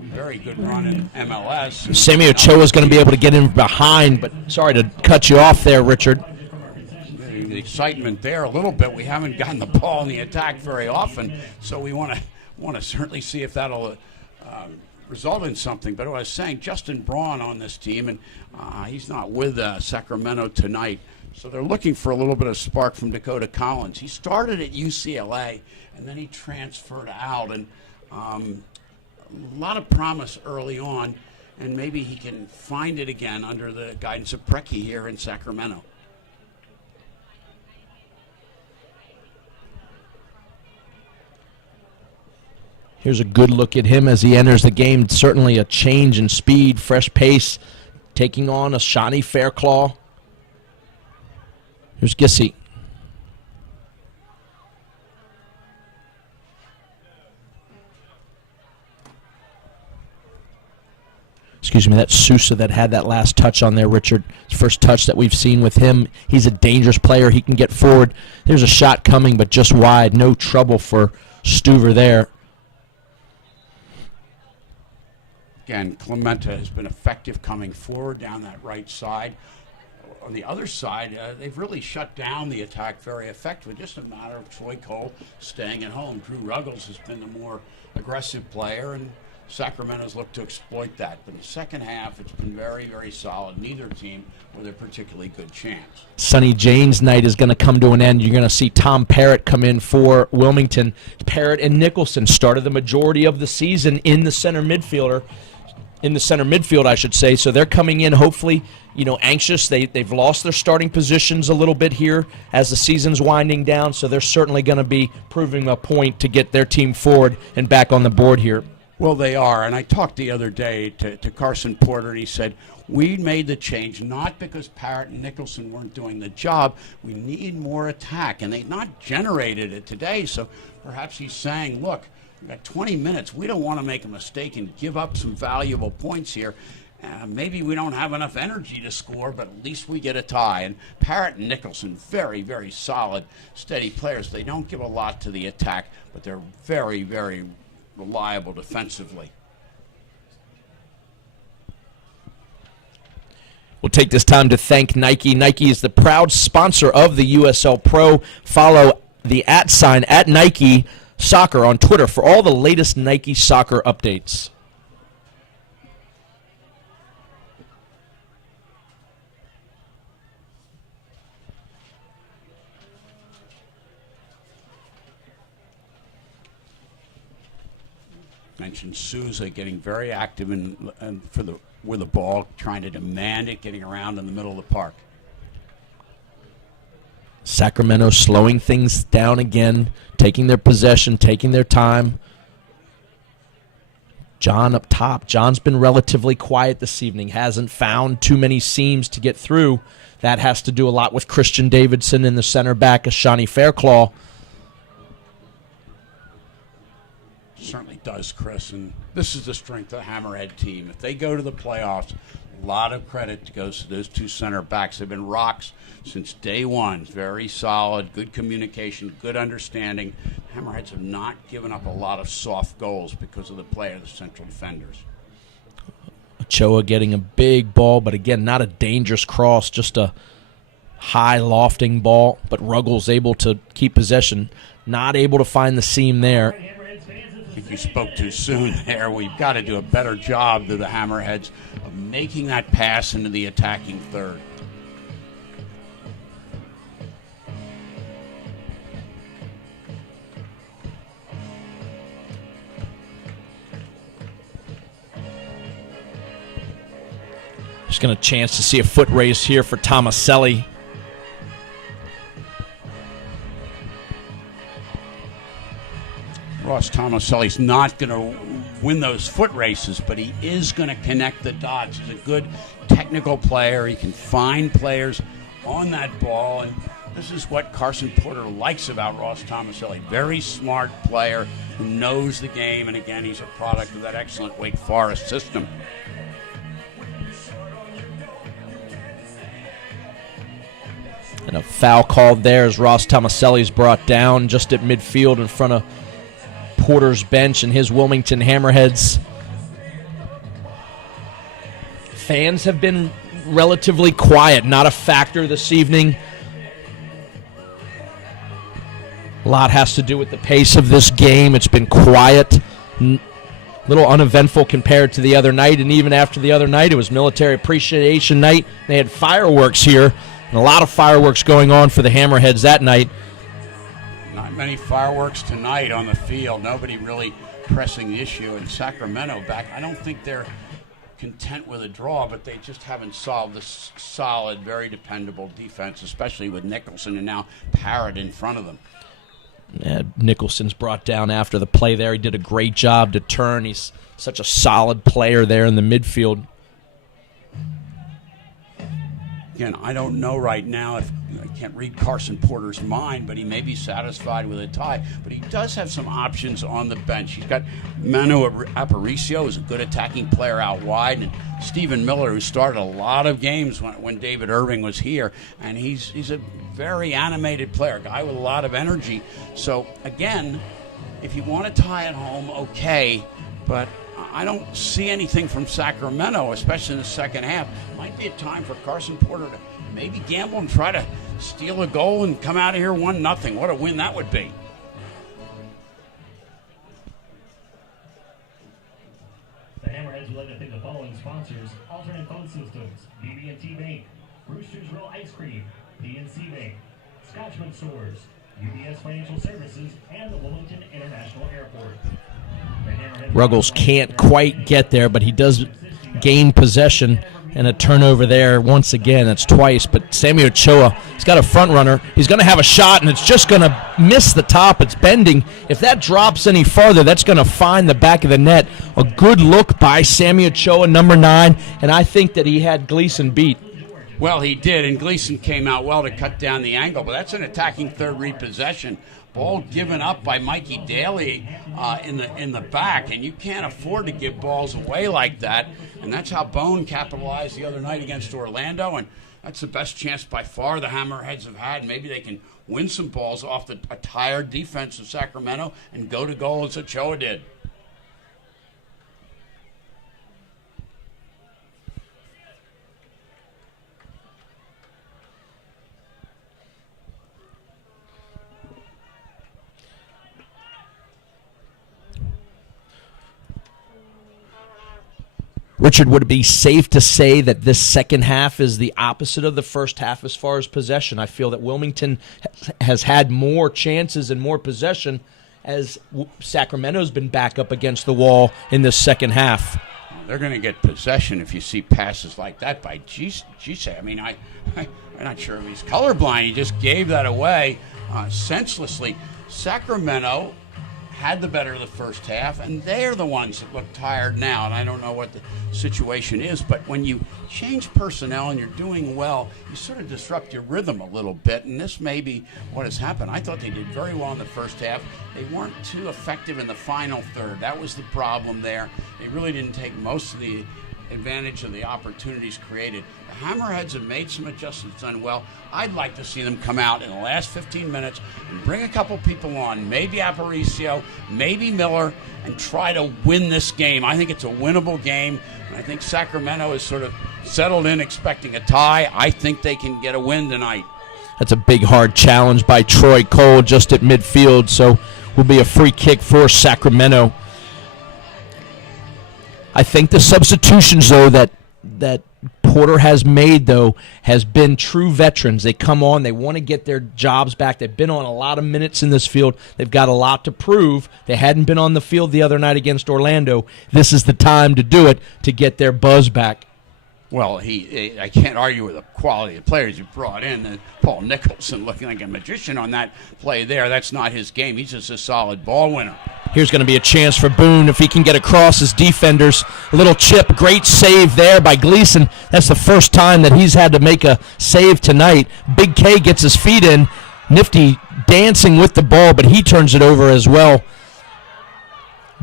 very good run in MLS. Sammy Ochoa is going to be able to get in behind, but sorry to cut you off there, Richard. The excitement there a little bit. We haven't gotten the ball in the attack very often, so we want to certainly see if that'll result in something. But I was saying, Justin Braun on this team, and he's not with Sacramento tonight, so they're looking for a little bit of spark from Dakota Collins. He started at UCLA, and then he transferred out, and a lot of promise early on, and maybe he can find it again under the guidance of Preki here in Sacramento. Here's a good look at him as he enters the game. Certainly a change in speed, fresh pace, taking on a Shawnee Fairclaw. Here's Gissy. That's Sousa that had that last touch on there, Richard. His first touch that we've seen with him. He's a dangerous player. He can get forward. There's a shot coming, but just wide. No trouble for Stuver there. Again, Clemente has been effective coming forward down that right side. On the other side, they've really shut down the attack very effectively. Just a matter of Troy Cole staying at home. Drew Ruggles has been the more aggressive player, and Sacramento's looked to exploit that. But in the second half, it's been very, very solid. Neither team with a particularly good chance. Sonny Jane's night is going to come to an end. You're going to see Tom Parrott come in for Wilmington. Parrott and Nicholson started the majority of the season in the center midfield, I should say. So they're coming in, hopefully, anxious. They've lost their starting positions a little bit here as the season's winding down. So they're certainly going to be proving a point to get their team forward and back on the board here. Well, they are, and I talked the other day to Carson Porter, and he said, we made the change not because Parrott and Nicholson weren't doing the job. We need more attack, and they've not generated it today, so perhaps he's saying, look, we've got 20 minutes. We don't want to make a mistake and give up some valuable points here, maybe we don't have enough energy to score, but at least we get a tie. And Parrott and Nicholson, very, very solid, steady players. They don't give a lot to the attack, but they're very, very reliable defensively. We'll take this time to thank Nike. Nike is the proud sponsor of the USL Pro. Follow the @ at Nike Soccer on Twitter for all the latest Nike soccer updates. Mentioned Souza getting very active with the ball, trying to demand it, getting around in the middle of the park. Sacramento slowing things down again, taking their possession, taking their time. John up top. John's been relatively quiet this evening, hasn't found too many seams to get through. That has to do a lot with Christian Davidson in the center back, Ashani Fairclaw. Certainly does, Chris, and this is the strength of the Hammerhead team. If they go to the playoffs, a lot of credit goes to those two center backs. They've been rocks since day one. Very solid, good communication, good understanding. Hammerheads have not given up a lot of soft goals because of the play of the central defenders. Ochoa getting a big ball, but again, not a dangerous cross, just a high lofting ball, but Ruggles able to keep possession, not able to find the seam there. I think you spoke too soon there. We've got to do a better job to the Hammerheads of making that pass into the attacking third. Just going to chance to see a foot race here for Tomaselli. Ross Tomaselli's not going to win those foot races, but he is going to connect the dots. He's a good technical player. He can find players on that ball, and this is what Carson Porter likes about Ross Tomaselli. Very smart player who knows the game, and again, he's a product of that excellent Wake Forest system. And a foul called there as Ross Tomaselli's brought down just at midfield in front of Porter's bench and his Wilmington Hammerheads. Fans have been relatively quiet, not a factor this evening. A lot has to do with the pace of this game. It's been quiet, little uneventful compared to the other night, and even after the other night, it was Military Appreciation Night. They had fireworks here, and a lot of fireworks going on for the Hammerheads that night. Not many fireworks tonight on the field. Nobody really pressing the issue. In Sacramento back, I don't think they're content with a draw, but they just haven't solved this solid, very dependable defense, especially with Nicholson and now Parrott in front of them. Yeah, Nicholson's brought down after the play there. He did a great job to turn. He's such a solid player there in the midfield. Again, I don't know right now if I can't read Carson Porter's mind, but he may be satisfied with a tie. But he does have some options on the bench. He's got Manu Aparicio, who's a good attacking player out wide, and Stephen Miller, who started a lot of games when David Irving was here, and he's a very animated player, a guy with a lot of energy. So again, if you want to tie at home, okay, but I don't see anything from Sacramento, especially in the second half. Might be a time for Carson Porter to maybe gamble and try to steal a goal and come out of here 1-0. What a win that would be. The Hammerheads would like to thank the following sponsors: Alternate Phone Systems, BB&T Bank, Brewster's Grill Ice Cream, PNC Bank, Scotchman Stores, UBS Financial Services, and the Wilmington International Airport. Ruggles can't quite get there, but he does gain possession, and a turnover there once again. That's twice, but Sammy Ochoa, he's got a front runner. He's going to have a shot, and it's just going to miss the top. It's bending. If that drops any farther, that's going to find the back of the net. A good look by Sammy Ochoa, number 9, and I think that he had Gleason beat. Well, he did, and Gleason came out well to cut down the angle, but that's an attacking third repossession. Ball given up by Mikey Daly in the back, and you can't afford to give balls away like that. And that's how Bone capitalized the other night against Orlando, and that's the best chance by far the Hammerheads have had. Maybe they can win some balls off a tired defense of Sacramento and go to goal as Ochoa did. Richard, would it be safe to say that this second half is the opposite of the first half as far as possession? I feel that Wilmington has had more chances and more possession as Sacramento's been back up against the wall in this second half. They're going to get possession if you see passes like that by Gise. I mean, I'm not sure if he's colorblind. He just gave that away senselessly. Sacramento had the better of the first half, and they're the ones that look tired now, and I don't know what the situation is, but when you change personnel and you're doing well, you sort of disrupt your rhythm a little bit, and this may be what has happened. I thought they did very well in the first half. They weren't too effective in the final third. That was the problem there. They really didn't take most of the advantage of the opportunities created. The Hammerheads have made some adjustments, done well. I'd like to see them come out in the last 15 minutes and bring a couple people on, maybe Aparicio, maybe Miller, and try to win this game. I think it's a winnable game, and I think Sacramento is sort of settled in expecting a tie. I think they can get a win tonight. That's a big, hard challenge by Troy Cole just at midfield, so will be a free kick for Sacramento. I think the substitutions, though, that Porter has made, though, has been true veterans. They come on, they want to get their jobs back. They've been on a lot of minutes in this field. They've got a lot to prove. They hadn't been on the field the other night against Orlando. This is the time to do it, to get their buzz back. Well, I can't argue with the quality of players you brought in. Paul Nicholson looking like a magician on that play there. That's not his game. He's just a solid ball winner. Here's going to be a chance for Boone if he can get across his defenders. A little chip, great save there by Gleason. That's the first time that he's had to make a save tonight. Big K gets his feet in. Nifty dancing with the ball, but he turns it over as well.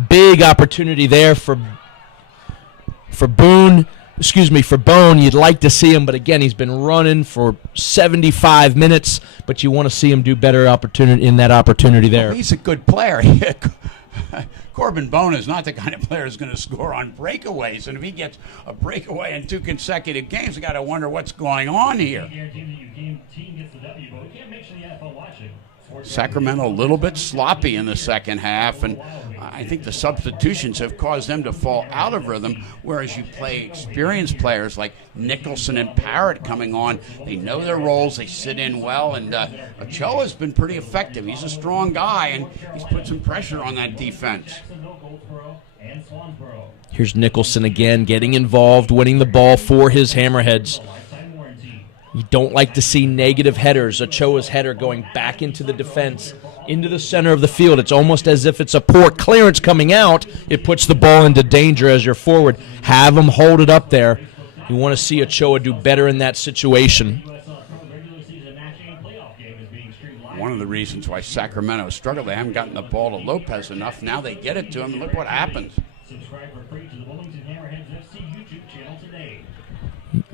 Big opportunity there for Boone. For Bone. You'd like to see him, but again, he's been running for 75 minutes, but you want to see him do better in that opportunity there. Well, he's a good player. Corbin Bone is not the kind of player who's going to score on breakaways, and if he gets a breakaway in 2 consecutive games, you got to wonder what's going on here. Sacramento a little bit sloppy in the second half, and I think the substitutions have caused them to fall out of rhythm, whereas you play experienced players like Nicholson and Parrott coming on. They know their roles, they sit in well, and Ochoa's been pretty effective. He's a strong guy, and he's put some pressure on that defense. Here's Nicholson again, getting involved, winning the ball for his Hammerheads. You don't like to see negative headers. Ochoa's header going back into the defense, into the center of the field. It's almost as if it's a poor clearance coming out. It puts the ball into danger as you're forward. Have them hold it up there. You want to see Ochoa do better in that situation. One of the reasons why Sacramento struggled, they haven't gotten the ball to Lopez enough. Now they get it to him, and look what happens. Subscribe for free to the Wilmington Hammerheads FC YouTube channel today.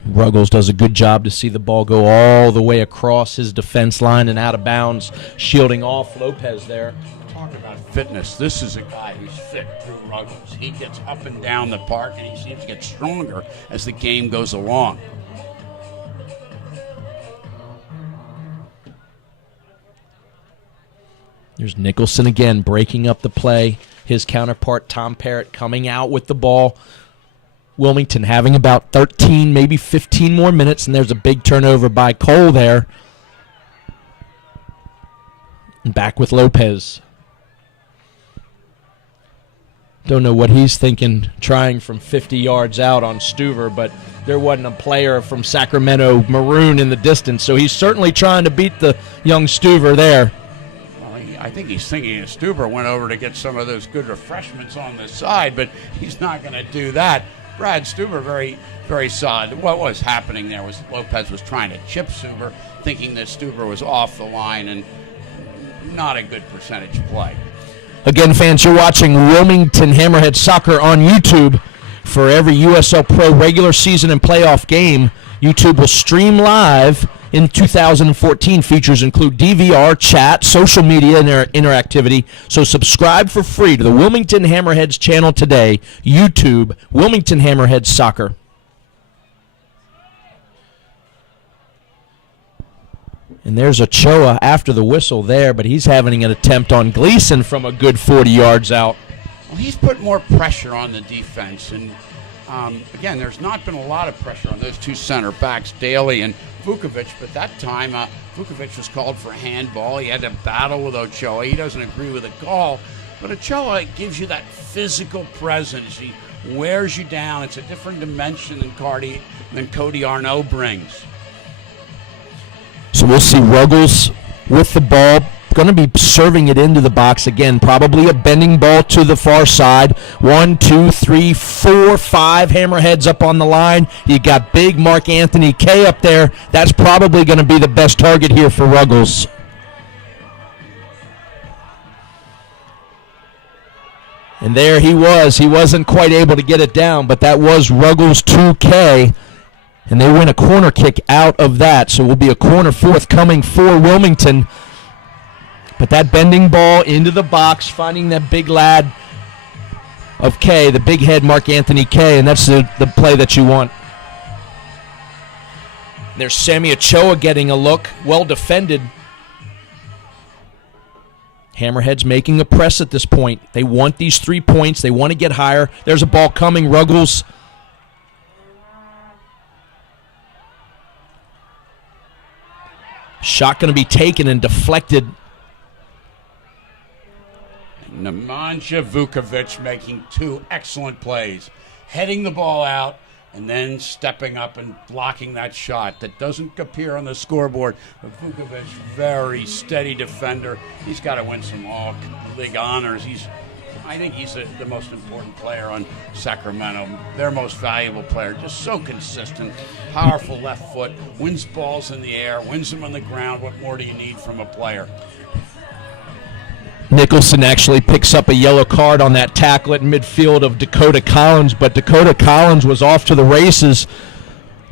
Ruggles does a good job to see the ball go all the way across his defense line and out of bounds, shielding off Lopez there. Talk about fitness. This is a guy who's fit through Ruggles. He gets up and down the park, and he seems to get stronger as the game goes along. There's Nicholson again breaking up the play. His counterpart, Tom Parrott, coming out with the ball. Wilmington having about 13, maybe 15 more minutes, and there's a big turnover by Cole there. And back with Lopez. Don't know what he's thinking, trying from 50 yards out on Stuver, but there wasn't a player from Sacramento maroon in the distance, so he's certainly trying to beat the young Stuver there. I think he's thinking Stuber went over to get some of those good refreshments on the side, but he's not going to do that. Brad Stuber very, very solid. What was happening there was Lopez was trying to chip Stuber, thinking that Stuber was off the line, and not a good percentage play. Again, fans, you're watching Wilmington Hammerheads Soccer on YouTube. For every USL Pro regular season and playoff game, YouTube will stream live in 2014. Features include DVR, chat, social media, and interactivity. So subscribe for free to the Wilmington Hammerheads channel today. YouTube, Wilmington Hammerheads Soccer. And there's Ochoa after the whistle there, but he's having an attempt on Gleason from a good 40 yards out. Well, he's put more pressure on the defense, and again, there's not been a lot of pressure on those two center backs, Daly and Vukovic, but that time Vukovic was called for a handball. He had to battle with Ochoa. He doesn't agree with the call, but Ochoa gives you that physical presence. He wears you down. It's a different dimension than Cody Arnaud brings. So we'll see Ruggles with the ball, going to be serving it into the box again. Probably a bending ball to the far side. 1, 2, 3, 4, 5 Hammerheads up on the line. You got big Mark Anthony K up there. That's probably going to be the best target here for Ruggles. And there he was. He wasn't quite able to get it down, but that was Ruggles 2K. And they win a corner kick out of that. So it will be a corner forthcoming for Wilmington. But that bending ball into the box, finding that big lad of K, the big head Mark Anthony K, and that's the play that you want. There's Sammy Ochoa getting a look, well defended. Hammerheads making a press at this point. They want these 3 points. They want to get higher. There's a ball coming. Ruggles. Shot going to be taken and deflected. Nemanja Vukovic making 2 excellent plays, heading the ball out and then stepping up and blocking that shot that doesn't appear on the scoreboard. But Vukovic, very steady defender. He's got to win some all-league honors. I think he's the most important player on Sacramento, their most valuable player. Just so consistent, powerful left foot, wins balls in the air, wins them on the ground. What more do you need from a player? Nicholson actually picks up a yellow card on that tackle at midfield of Dakota Collins, but Dakota Collins was off to the races.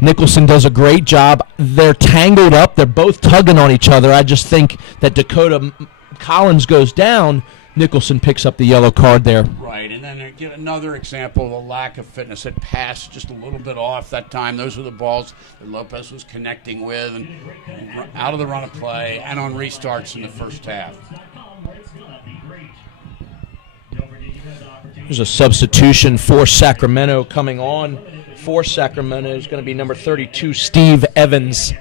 Nicholson does a great job. They're tangled up. They're both tugging on each other. I just think that Dakota Collins goes down. Nicholson picks up the yellow card there. Right, and then get another example of the lack of fitness. It passed just a little bit off that time. Those were the balls that Lopez was connecting with, and out of the run of play and on restarts in the first half. There's a substitution for Sacramento coming on. For Sacramento is going to be number 32, Steve Evans.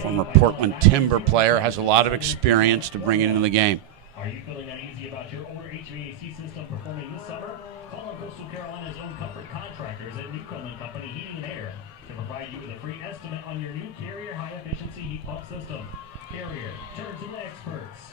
Former Portland Timber player, has a lot of experience to bring into the game. Are you feeling uneasy about your older HVAC system performing this summer? Call on Coastal Carolina's own comfort contractors at Newcomb & Company Heating and Air to provide you with a free estimate on your new Carrier high-efficiency heat pump system. Carrier, turn to the experts.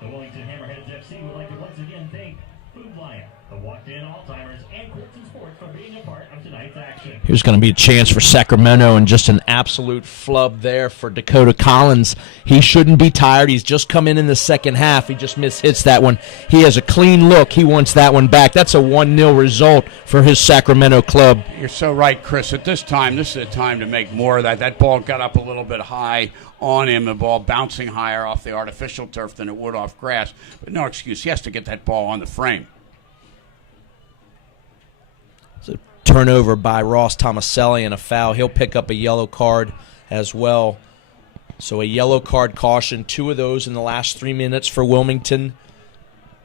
The Wilmington Hammerheads FC would like to once again thank Food Lion, the Walked-In All-Timers, and Colton Sports for being a part of tonight's action. Here's going to be a chance for Sacramento, and just an absolute flub there for Dakota Collins. He shouldn't be tired. He's just come in the second half. He just mishits that one. He has a clean look. He wants that one back. That's a 1-0 result for his Sacramento club. You're so right, Chris. At this time, this is a time to make more of that. That ball got up a little bit high on him, the ball bouncing higher off the artificial turf than it would off grass. But no excuse. He has to get that ball on the frame. It's a turnover by Ross Tomaselli and a foul. He'll pick up a yellow card as well. So a yellow card caution, 2 of those in the last 3 minutes for Wilmington.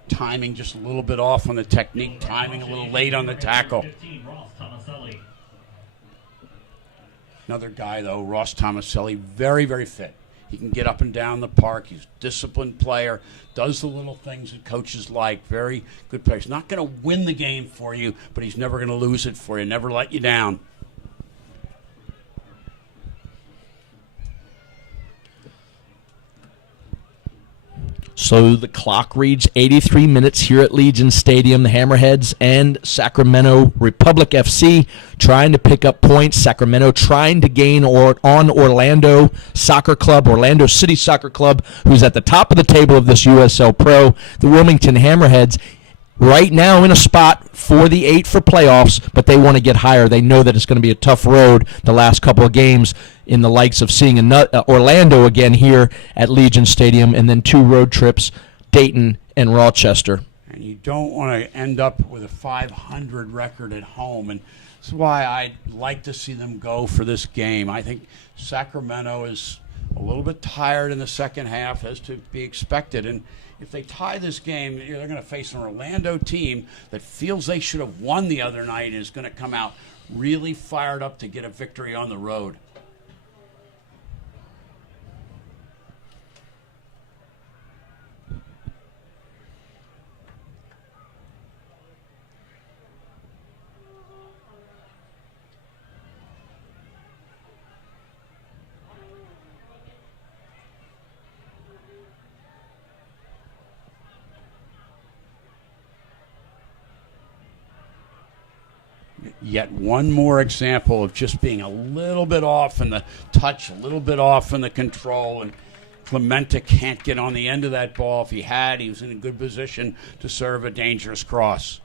Timing just a little bit off on the technique, timing a little late on the tackle. Another guy, though, Ross Tomaselli, very, very fit. He can get up and down the park. He's a disciplined player, does the little things that coaches like. Very good player. He's not going to win the game for you, but he's never going to lose it for you, never let you down. So the clock reads 83 minutes here at Legion Stadium. The Hammerheads and Sacramento Republic FC trying to pick up points. Sacramento trying to gain on Orlando City Soccer Club, who's at the top of the table of this USL Pro. The Wilmington Hammerheads right now in a spot for the 8 for playoffs, but they want to get higher. They know that it's going to be a tough road the last couple of games in the likes of seeing Orlando again here at Legion Stadium, and then 2 road trips, Dayton and Rochester. And you don't want to end up with a 500 record at home, and that's why I'd like to see them go for this game. I think Sacramento is a little bit tired in the second half, as to be expected, and if they tie this game, they're going to face an Orlando team that feels they should have won the other night and is going to come out really fired up to get a victory on the road. Yet one more example of just being a little bit off in the touch, a little bit off in the control, and Clemente can't get on the end of that ball. If he had, he was in a good position to serve a dangerous cross.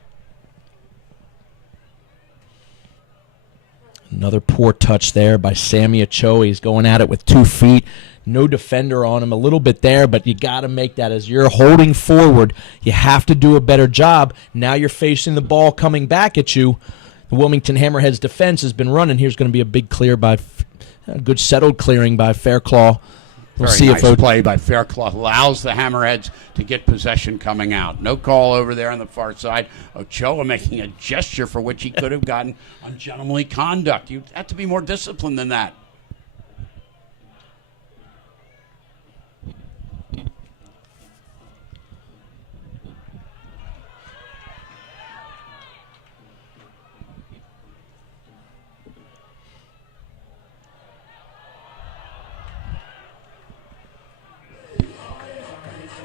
Another poor touch there by Sammy Ochoa. He's going at it with 2 feet. No defender on him, a little bit there, but you got to make that. As you're holding forward, you have to do a better job. Now you're facing the ball coming back at you. The Wilmington Hammerheads defense has been running. Here's going to be a big clear by a good settled clearing by Fairclaw. We'll Very see nice if play by Fairclough allows the Hammerheads to get possession coming out. No call over there on the far side. Ochoa making a gesture for which he could have gotten ungentlemanly conduct. You have to be more disciplined than that.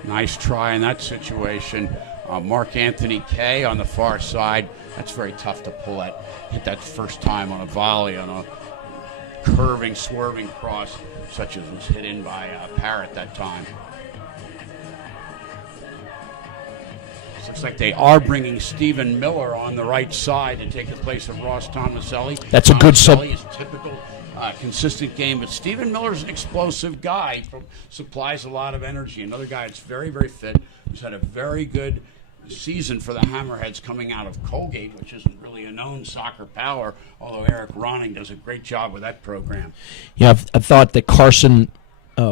Nice try in that situation. Mark Anthony Kay on the far side. That's very tough to pull that. Hit that first time on a volley on a curving, swerving cross, such as was hit in by Parrott that time. Looks like they are bringing Stephen Miller on the right side to take the place of Ross Tomaselli. That's a good sub. Is typical. Consistent game, but Stephen Miller's an explosive guy. Supplies a lot of energy. Another guy that's very, very fit. Who's had a very good season for the Hammerheads coming out of Colgate, which isn't really a known soccer power, although Eric Ronning does a great job with that program. Yeah, I thought that Carson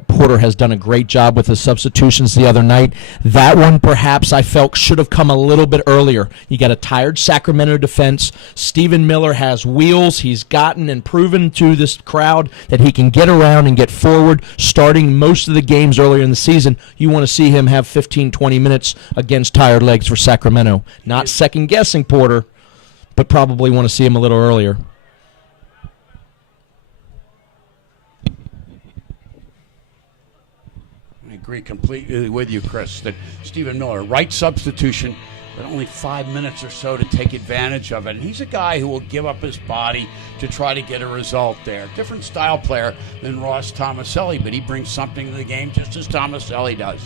Porter has done a great job with his substitutions the other night. That one, perhaps, I felt should have come a little bit earlier. You got a tired Sacramento defense. Stephen Miller has wheels. He's gotten and proven to this crowd that he can get around and get forward, starting most of the games earlier in the season. You want to see him have 15, 20 minutes against tired legs for Sacramento. Not second-guessing Porter, but probably want to see him a little earlier. I agree completely with you, Chris, that Stephen Miller, right substitution, but only 5 minutes or so to take advantage of it. And he's a guy who will give up his body to try to get a result there. Different style player than Ross Tomaselli, but he brings something to the game just as Tomaselli does.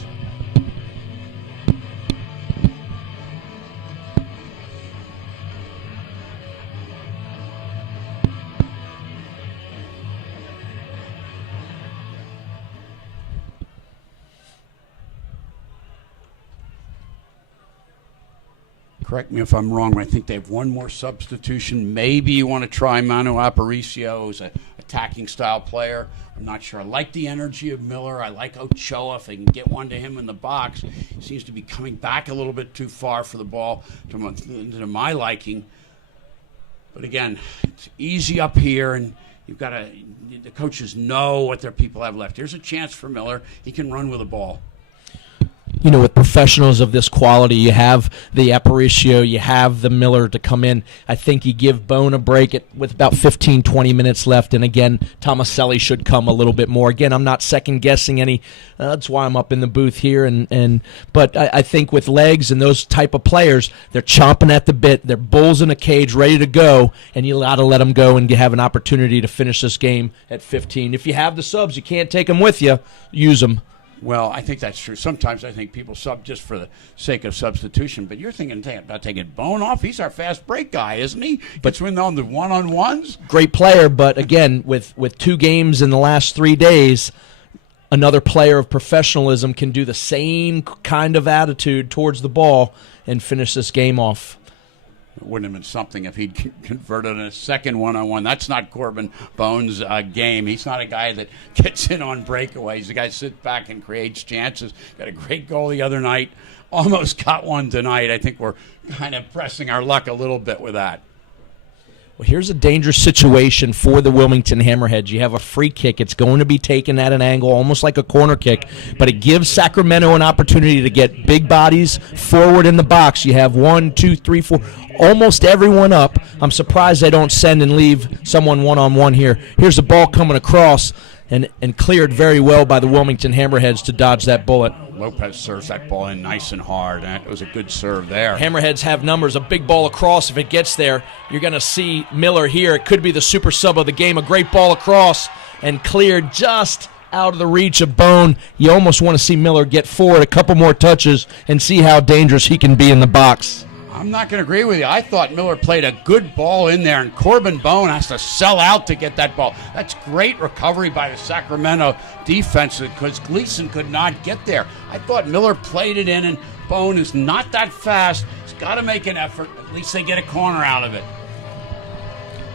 Correct me if I'm wrong, but I think they have one more substitution. Maybe you want to try Manu Aparicio, who's an attacking style player. I'm not sure. I like the energy of Miller. I like Ochoa. If they can get one to him in the box, he seems to be coming back a little bit too far for the ball to my liking. But again, it's easy up here, and you've got to. The coaches know what their people have left. Here's a chance for Miller. He can run with the ball. you know, with professionals of this quality, you have the Aparicio, you have the Miller to come in. I think you give Bone a break with about 15, 20 minutes left. And again, Tomaselli should come a little bit more. Again, I'm not second guessing any. That's why I'm up in the booth here. But I think with legs and those type of players, they're chomping at the bit. They're bulls in a cage, ready to go. And you got to let them go and have an opportunity to finish this game at 15. If you have the subs, you can't take them with you. Use them. Well, I think that's true. Sometimes I think people sub just for the sake of substitution, but you're thinking about taking Bone off? He's our fast break guy, isn't he? But when on the one-on-ones? Great player, but again, with 2 games in the last 3 days, another player of professionalism can do the same kind of attitude towards the ball and finish this game off. It wouldn't have been something if he'd converted in a second one-on-one. That's not Corbin Bone's game. He's not a guy that gets in on breakaways. The guy sits back and creates chances. Got a great goal the other night. Almost got one tonight. I think we're kind of pressing our luck a little bit with that. Well, here's a dangerous situation for the Wilmington Hammerheads. You have a free kick. It's going to be taken at an angle, almost like a corner kick, but it gives Sacramento an opportunity to get big bodies forward in the box. You have 1, 2, 3, 4, almost everyone up. I'm surprised they don't send and leave someone one-on-one here. Here's the ball coming across and cleared very well by the Wilmington Hammerheads to dodge that bullet. Lopez serves that ball in nice and hard, and it was a good serve there. Hammerheads have numbers. A big ball across. If it gets there, you're going to see Miller here. It could be the super sub of the game. A great ball across and cleared just out of the reach of Bone. You almost want to see Miller get forward a couple more touches and see how dangerous he can be in the box. I'm not going to agree with you. I thought Miller played a good ball in there, and Corbin Bone has to sell out to get that ball. That's great recovery by the Sacramento defense because Gleason could not get there. I thought Miller played it in, and Bone is not that fast. He's got to make an effort. At least they get a corner out of it.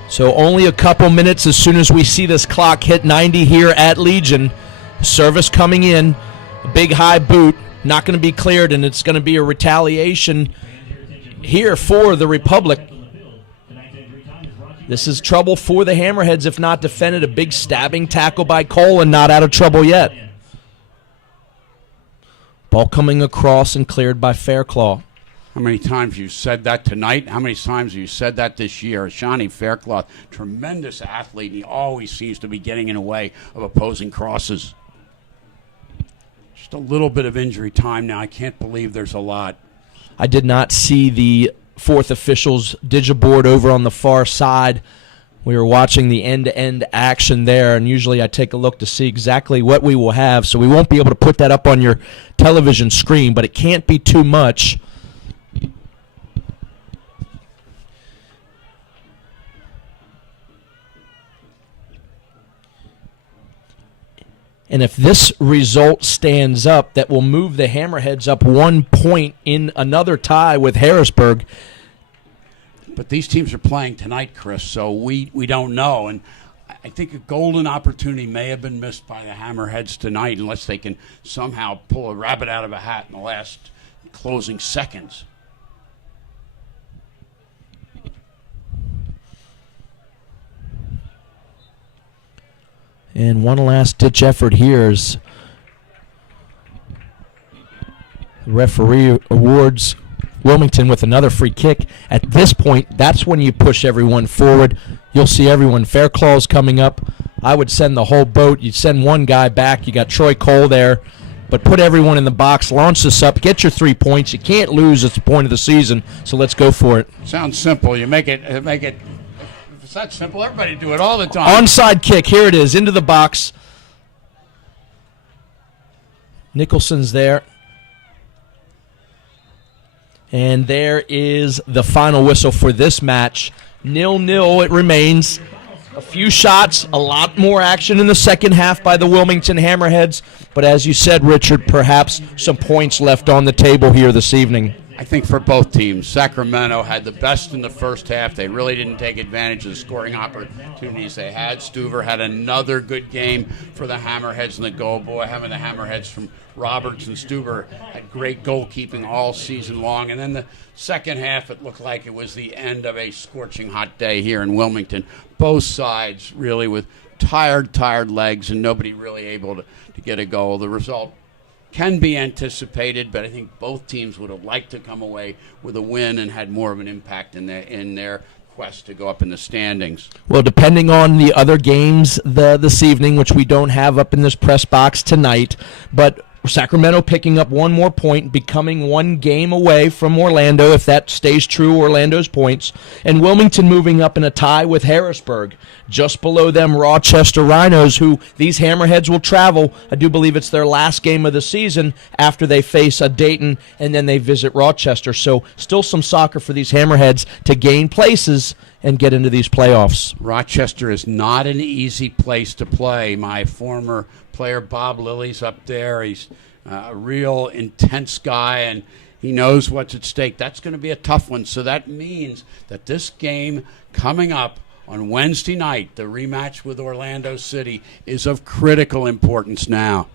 So only a couple minutes as soon as we see this clock hit 90 here at Legion. Service coming in, a big high boot, not going to be cleared, and it's going to be a retaliation here for the Republic. This is trouble for the Hammerheads if not defended. A big stabbing tackle by Cole and not out of trouble yet. Ball coming across and cleared by Fairclaw. How many times you said that tonight? How many times have you said that this year? Shawnee Faircloth, tremendous athlete, and he always seems to be getting in the way of opposing crosses. Just a little bit of injury time now. I can't believe there's a lot. I did not see the fourth official's digiboard over on the far side. We were watching the end-to-end action there, and usually I take a look to see exactly what we will have, so we won't be able to put that up on your television screen, but it can't be too much. And if this result stands up, that will move the Hammerheads up 1 point in another tie with Harrisburg. But these teams are playing tonight, Chris, so we don't know. And I think a golden opportunity may have been missed by the Hammerheads tonight unless they can somehow pull a rabbit out of a hat in the last closing seconds. And one last-ditch effort here as the referee awards Wilmington with another free kick. At this point, that's when you push everyone forward. You'll see everyone. Fairclaw's coming up. I would send the whole boat. You'd send one guy back. You got Troy Cole there. But put everyone in the box. Launch this up. Get your 3 points. You can't lose. It's the point of the season, so let's go for it. Sounds simple. You make it. It's that simple. Everybody do it all the time. Onside kick. Here it is. Into the box. Nicholson's there. And there is the final whistle for this match. 0-0 it remains. A few shots, a lot more action in the second half by the Wilmington Hammerheads. But as you said, Richard, perhaps some points left on the table here this evening. I think for both teams, Sacramento had the best in the first half. They really didn't take advantage of the scoring opportunities they had. Stuver had another good game for the Hammerheads in the goal. Boy, having the Hammerheads from Roberts and Stuver had great goalkeeping all season long. And then the second half, it looked like it was the end of a scorching hot day here in Wilmington. Both sides really with tired legs and nobody really able to get a goal. The result can be anticipated, but I think both teams would have liked to come away with a win and had more of an impact in their quest to go up in the standings. Well, depending on the other games this evening, which we don't have up in this press box tonight, but Sacramento picking up one more point, becoming one game away from Orlando, if that stays true, Orlando's points, and Wilmington moving up in a tie with Harrisburg. Just below them, Rochester Rhinos, who these Hammerheads will travel. I do believe it's their last game of the season after they face a Dayton, and then they visit Rochester. So still some soccer for these Hammerheads to gain places and get into these playoffs. Rochester is not an easy place to play. My former player Bob Lilly's up there. He's a real intense guy, and he knows what's at stake. That's going to be a tough one. So that means that this game coming up on Wednesday night, the rematch with Orlando City, is of critical importance now.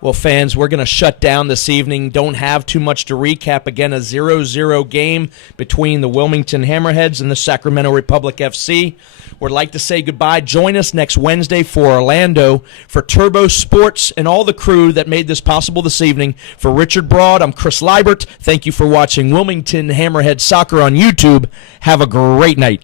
Well, fans, we're going to shut down this evening. Don't have too much to recap. Again, a 0-0 game between the Wilmington Hammerheads and the Sacramento Republic FC. We'd like to say goodbye. Join us next Wednesday for Orlando. For Turbo Sports and all the crew that made this possible this evening, for Richard Broad, I'm Chris Liebert. Thank you for watching Wilmington Hammerhead Soccer on YouTube. Have a great night.